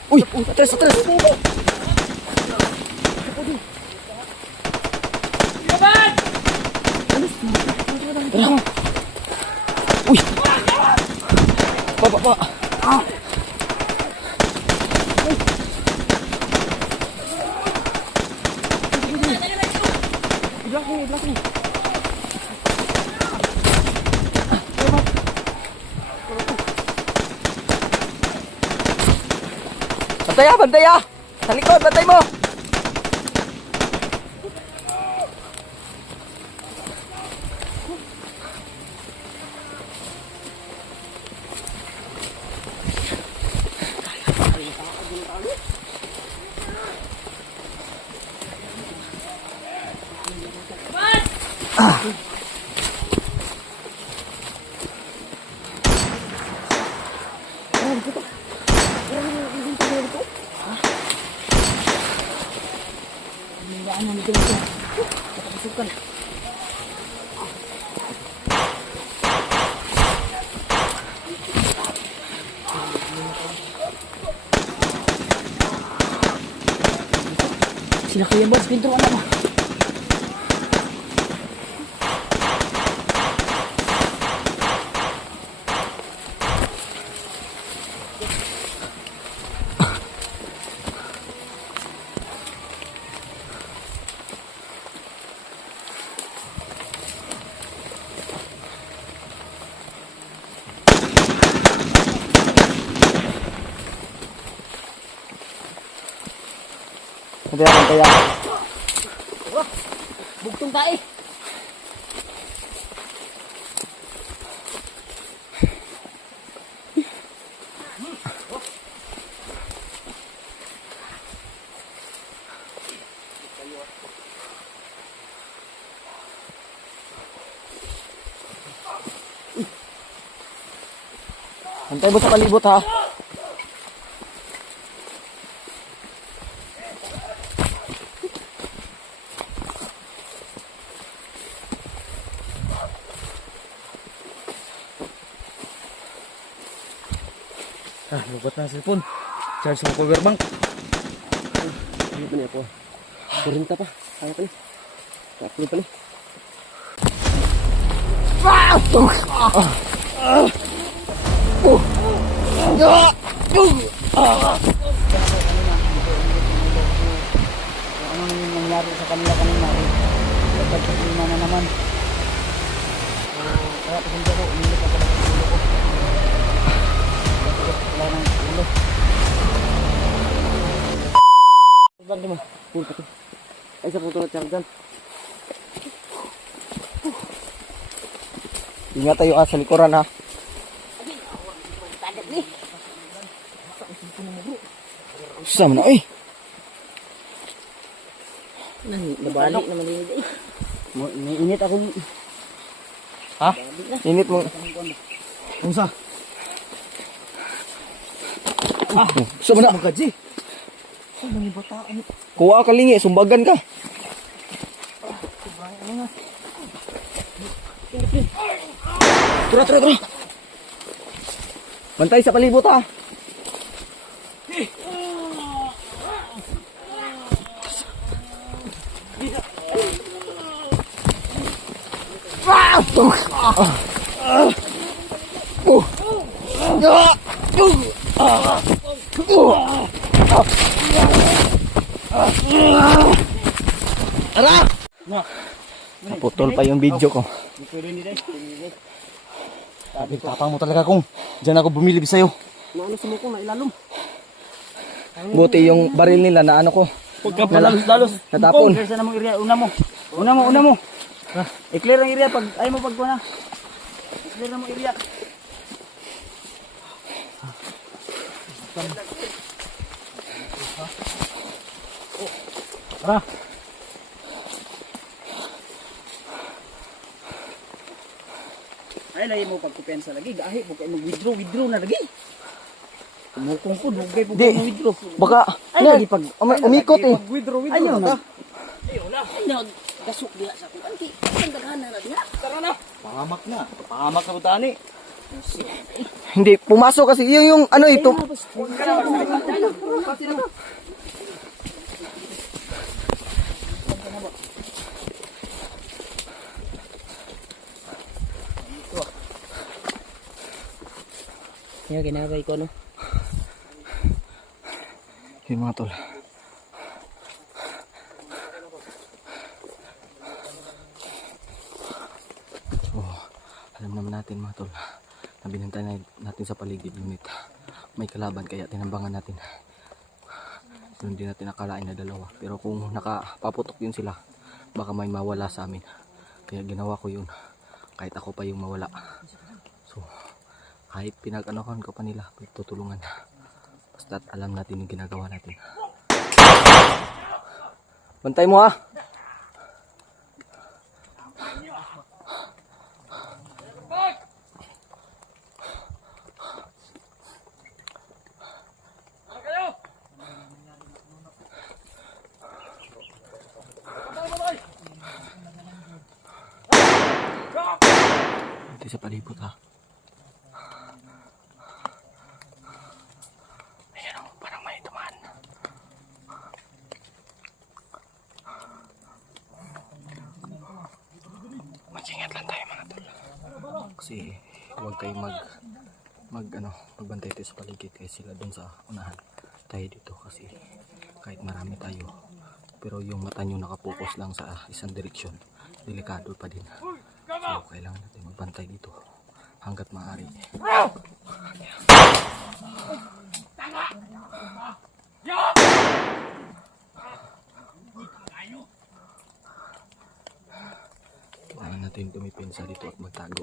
Uy, atras. Tara. Uy. Pa. Ilaki. Bantay ah! Sa likod, bantay mo! Sila Kuya Buds, pinto ka na. Bantay ah. Bugtong tae. Bantay mo sa palibot ha. Lubat na cellphone. Charge mo power bank. Ano pa niya po? 40 pa. Kaya pa niya. Taklo pa niya. Ano yung nangyari sa kanila kanina eh. Pagkakalima na naman. So, kaya pasensya ko, umilit ako lang sa ulo ko. Wala nang ulo. Bang di mo. Puro pa to. Ay sa puto na charge. Ingat tayo sa likuran ha. Susah mo na eh. Nabalik naman din eh. May init akong... Ha? Init mo. Unsa? Susah mo na. Magaji. Kuha ka lingi, sumbagan ka. Tara. Bantay sa palibot ha. Naputol pa yung video ko. Tapang mo talaga kung diyan ako bumilib sa'yo. Maano sumuko na ilalom. Buti yung baril nila na ano ko. Huwag ka palalos-dalos. Natapon. Clear sa namang area. Una mo. I-clear ang area pag ayaw mo pagkuha na. I-clear na mo area. Tara. Ay, lagi mo pagkupensa lagi. Gahi, huwag kayo mag-withdraw na lagi. Kumukong po, huwag kayo Di. mag-withdraw. Baka Ay, lagi pag... umikot eh. Ayaw na. na gasok diha sa kuan kay ang daghan na diha. Tara na. Pangamak na. Pangamak sa butani. Hindi, pumasok kasi yung ano ito. Nya ginagay ko no. Yung mga tol. So, alam naman natin mga tol. Nabinantay natin sa paligid ngunit may kalaban kaya tinambangan natin. So, hindi natin nakalain na dalawa. Pero kung nakapaputok yun sila, baka may mawala sa amin. Kaya ginawa ko yun. Kahit ako pa yung mawala. So, kahit pinag-anohan ko pa nila, tutulungan. Basta't alam natin yung ginagawa natin. Bantay mo ha! Bantay sa palibot ha. Ayan o, parang may tumaan. Mag-ingat lang tayo mga tol. Kasi huwag kayong magbantay tayo sa paligid kaya sila dun sa unahan. Tayo dito kasi kahit marami tayo pero yung mata nyo nakapokus lang sa isang direksyon, delikado pa din. So kailangan natin magbantay dito hanggat maaari. Kailangan natin dumipensa dito at magtago.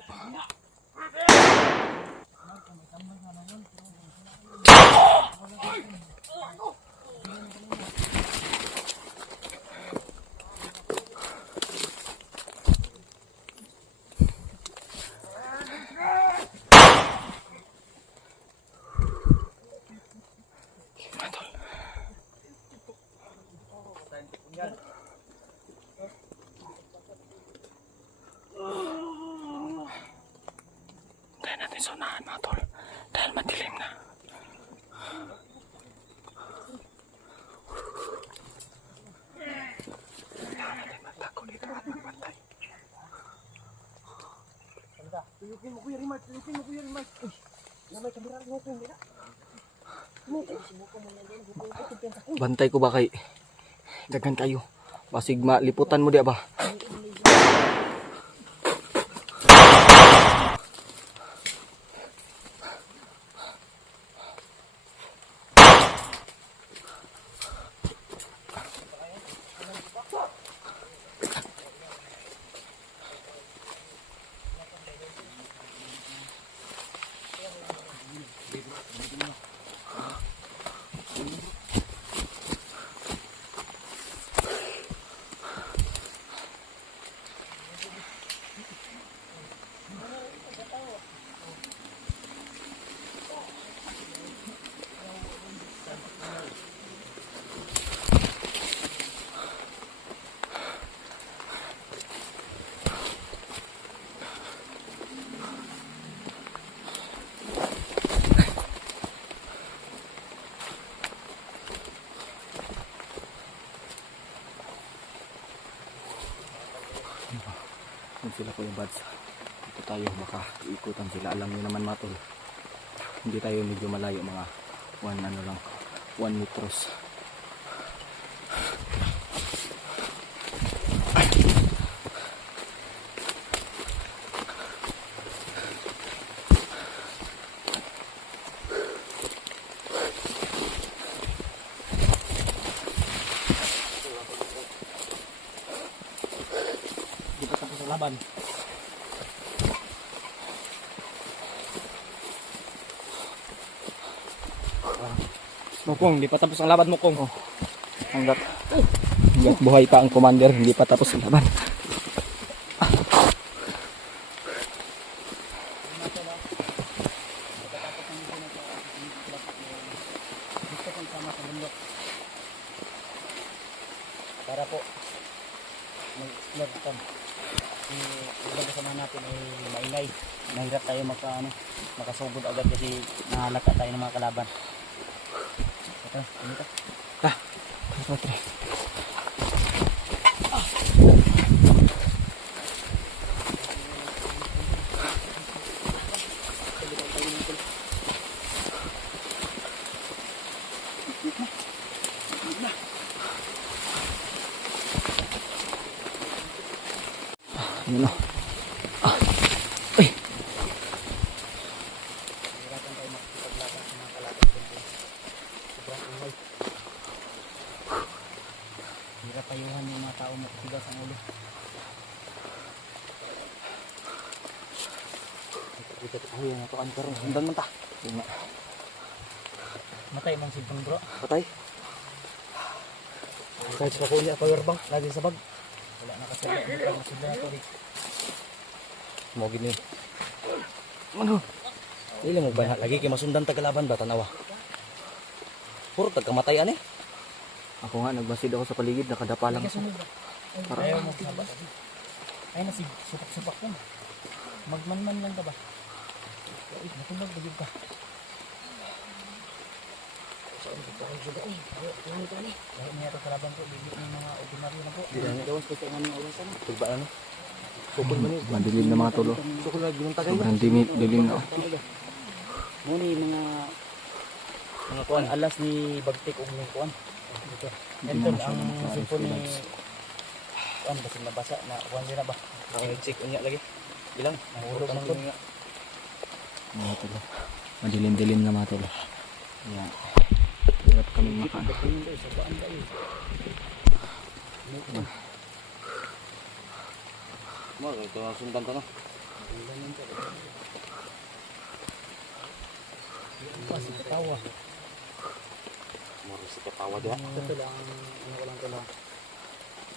Tayo natin sa unahan mga tol dahil madilim na. Kailangan natin magtago dito at magbantay. Tuyukin mo Kuya Rimart, tuyukin mo Kuya Rimart. Uy, may kamera mo ko nila. Bantay ko ba kay daghan kayo? Basig maliputan mo di ba? Kung sila ko yung buds, dito tayo makaikutan sila. Alam niyo naman mga tol, hindi tayo medyo malayo, mga 1 metros. Di pa tapos ang laban. Mukong, hindi pa tapos ang laban, Mukong. Hanggat buhay pa ang commander, hindi pa tapos ang laban. Para po mag-explore ito. Ibang kasama natin ay maingay. Mahirap tayo makasugod agad kasi nahalata tayo ng mga kalaban. Ito, ito. Ayun o. Hirap payuhan yung mga tao matitigas ang ulo. Ayun, ito ang karong. Sundan man ta. Matay mong simpong bro. Patay. Kahit sa kuya, power bank, lagi sa bag. Wala na kasi ang masudra na tubig. Mo gini. Ano? Dili mo ba lagi kay masundan tagalaban ba tanawa? Puro tagkamatay ani. Ako nga, nagbasid ako sa paligid, nakadapa lang ako. Ayaw mo sabak. Ay nasig supak-supak lang. Magmanman lang ka ba? Ay, natulog bagid ka. Ay, niya ito kalaban ko, bibig ng mga ordinaryo na po. Gawas ko sa mga orasan. Tugba ano? Sukol man ni. Madilim na mga tulo. Sukol na ginung tagay. Sobrang dilim na. Muni mga kuan alas ni Bagtik ug ni kuan. Dito. Enton ang simpo ni kuan basig nabasa na kuan din na ba? Ang check unya lagi. Ilang? Nahulog man ko. Mga tulo. Madilim-dilim na mga tulo. Ayan. Hirap kami makaan. Mo ito sundan ta no. Kasi katawa. Mo si katawa dia. Ito lang ano ko lang to lang.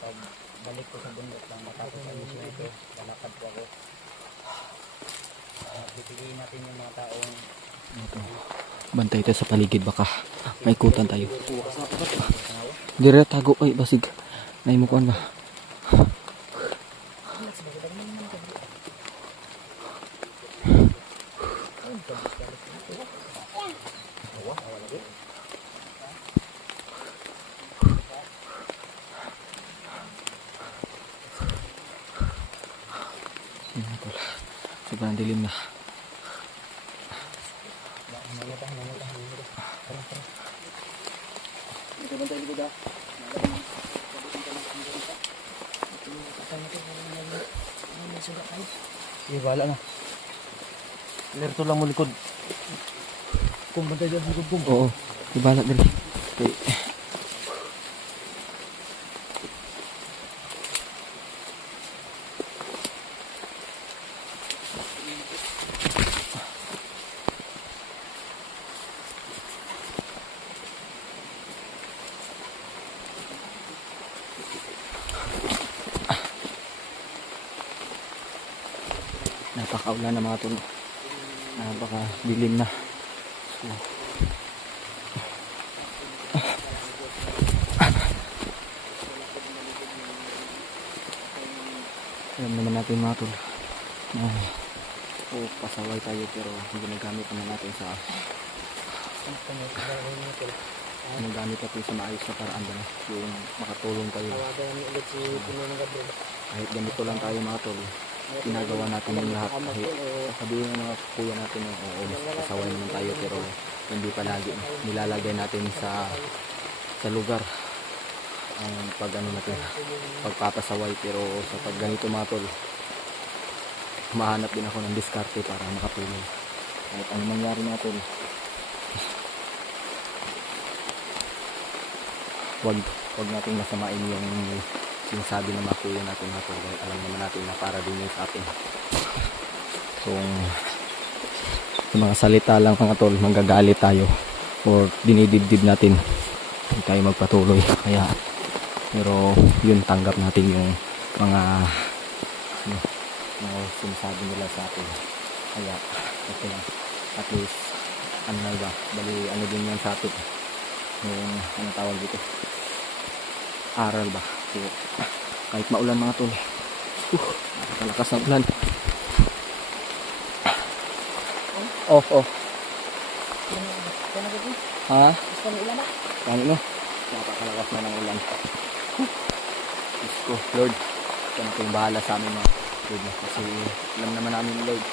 Pag balik ko sa bundok lang matapos ang mission ito, lalakad ko ako. Pipiliin natin yung mga taong Bantay tayo sa paligid, baka may ikutan tayo. Dire tago ay basig. Naimukuan ba? Sobrang dilim na. Iya bala na. Lerto lang mo likod. kung bantay dyan sa likod ko. Oo, ibala dali. Okay. Napakaulan na mga tulo. Napaka dilim na. So, alam naman natin mga tulo. Pasaway tayo pero ginagamit naman natin sa ginagamit natin sa maayos na paraan ba yung makatulong kayo. Kahit ganito lang tayo mga tulo. Ginagawa natin yung lahat kahit sabihin ng mga kuya natin na oo, pasaway naman tayo pero hindi palagi nilalagay natin sa lugar ang pag-ano natin pagpapasaway pero sa pag ganito mga tol mahanap din ako ng diskarte para makatulong kahit ano mangyari mga tol. Wag natin masamain yung sinasabi ng mga kuya natin mga tol dahil alam naman natin na para din yun sa atin. Kung sa mga salita lang mga tol manggagalit tayo or dinidibdib natin hindi tayo magpatuloy kaya pero yun tanggap natin yung mga sinasabi nila sa atin kaya okay lang at least ano na ba bali ano din yan sa atin yung ano tawag dito aral ba so Kahit maulan mga tol. Napakalakas ng ulan. Oh. Ha? Kami no? Napakalakas na ng ulan. Diyos ko, Lord. Yan po yung bahala sa amin mga Lord. Kasi alam naman namin Lord.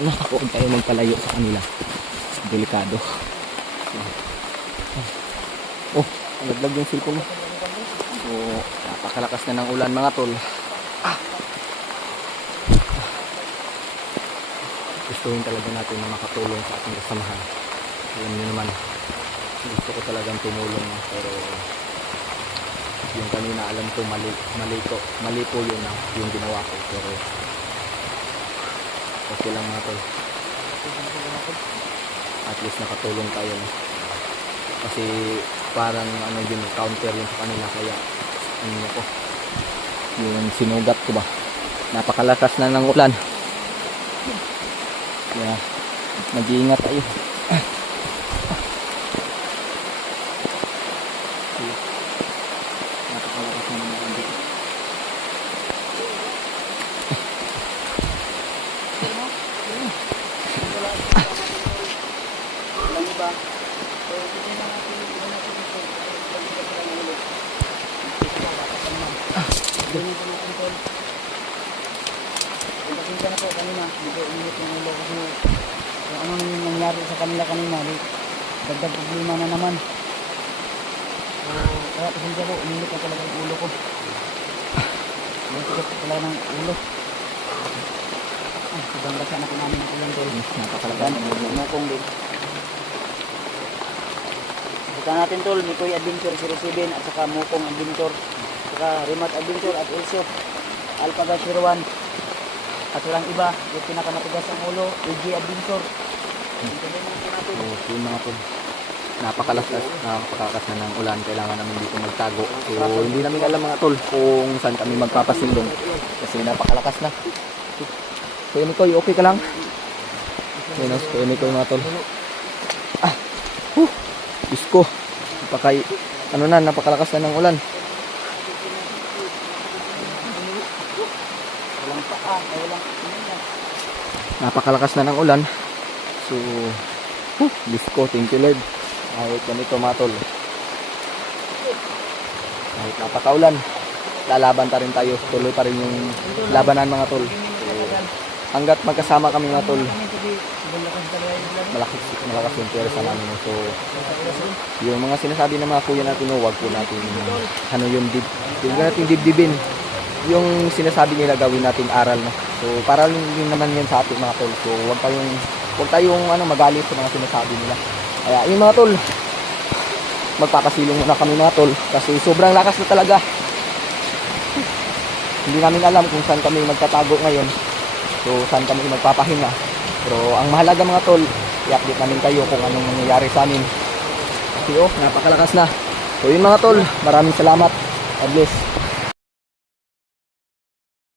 Huwag tayo magpalayo sa kanila. Delikado. Oh, naglag yung cellphone mo. So, napakalakas na ng ulan mga tol. Gustuhin talaga natin na makatulong sa ating kasamahan. Alam niyo naman, gusto ko talagang tumulong pero yung kanina alam ko mali po yun yung ginawa ko pero okay lang mga tol. At least nakatulong tayo kasi parang ano yun, counter yun sa kanila kaya ano ko yung sinugat ko ba, napakalakas na ng ulan kaya mag-iingat tayo. Napakalakas na ng ulan dito. Pasensya na po kanina, hindi ko uminit yung ulo kasi kung ano yung nangyari sa kanila kanina, dagdag problema na naman. So, kaya pasensya po, uminit na talaga yung ulo ko. Uminit ko talaga ng ulo. Sobrang basa na po namin ang ulan tol. Napakalakas ng ulan. Mukong din. Bukan natin tol, Mikoy Adventure 07 at saka Mukong Adventure, saka Remat Adventure at also Alpha 01. At walang iba, yung pinakamatigas ang ulo, AJ Adventure. So, yun mga tol. Napakalakas na ng ulan. Kailangan namin dito magtago. So, hindi namin alam mga tol kung saan kami magpapasilong. Kasi napakalakas na. Kuya Mikoy, okay ka lang? Yun o, Kuya Mikoy mga tol. Diyos ko. Napakalakas na ng ulan. Napakalakas na ng ulan. So, Diyos ko, thank you Lord. Kahit ganito mga tol. Kahit napakaulan, lalaban pa rin tayo. Tuloy pa rin yung labanan mga tol. So, hanggat magkasama kami mga tol, malakas yung pwersa namin. So, yung mga sinasabi ng mga kuya natin, huwag po natin yung natin dibdibin. Yung sinasabi nila gawin natin aral na. So para din naman yan sa ating mga tol. So huwag tayong magalit sa mga sinasabi nila. Kaya yung mga tol, magpapasilong muna kami mga tol kasi sobrang lakas na talaga. Hindi namin alam kung saan kami magtatago ngayon. So saan kami magpapahinga. Pero ang mahalaga mga tol, i-update namin kayo kung anong nangyayari sa amin. Kasi napakalakas na. So yun mga tol, maraming salamat. God bless.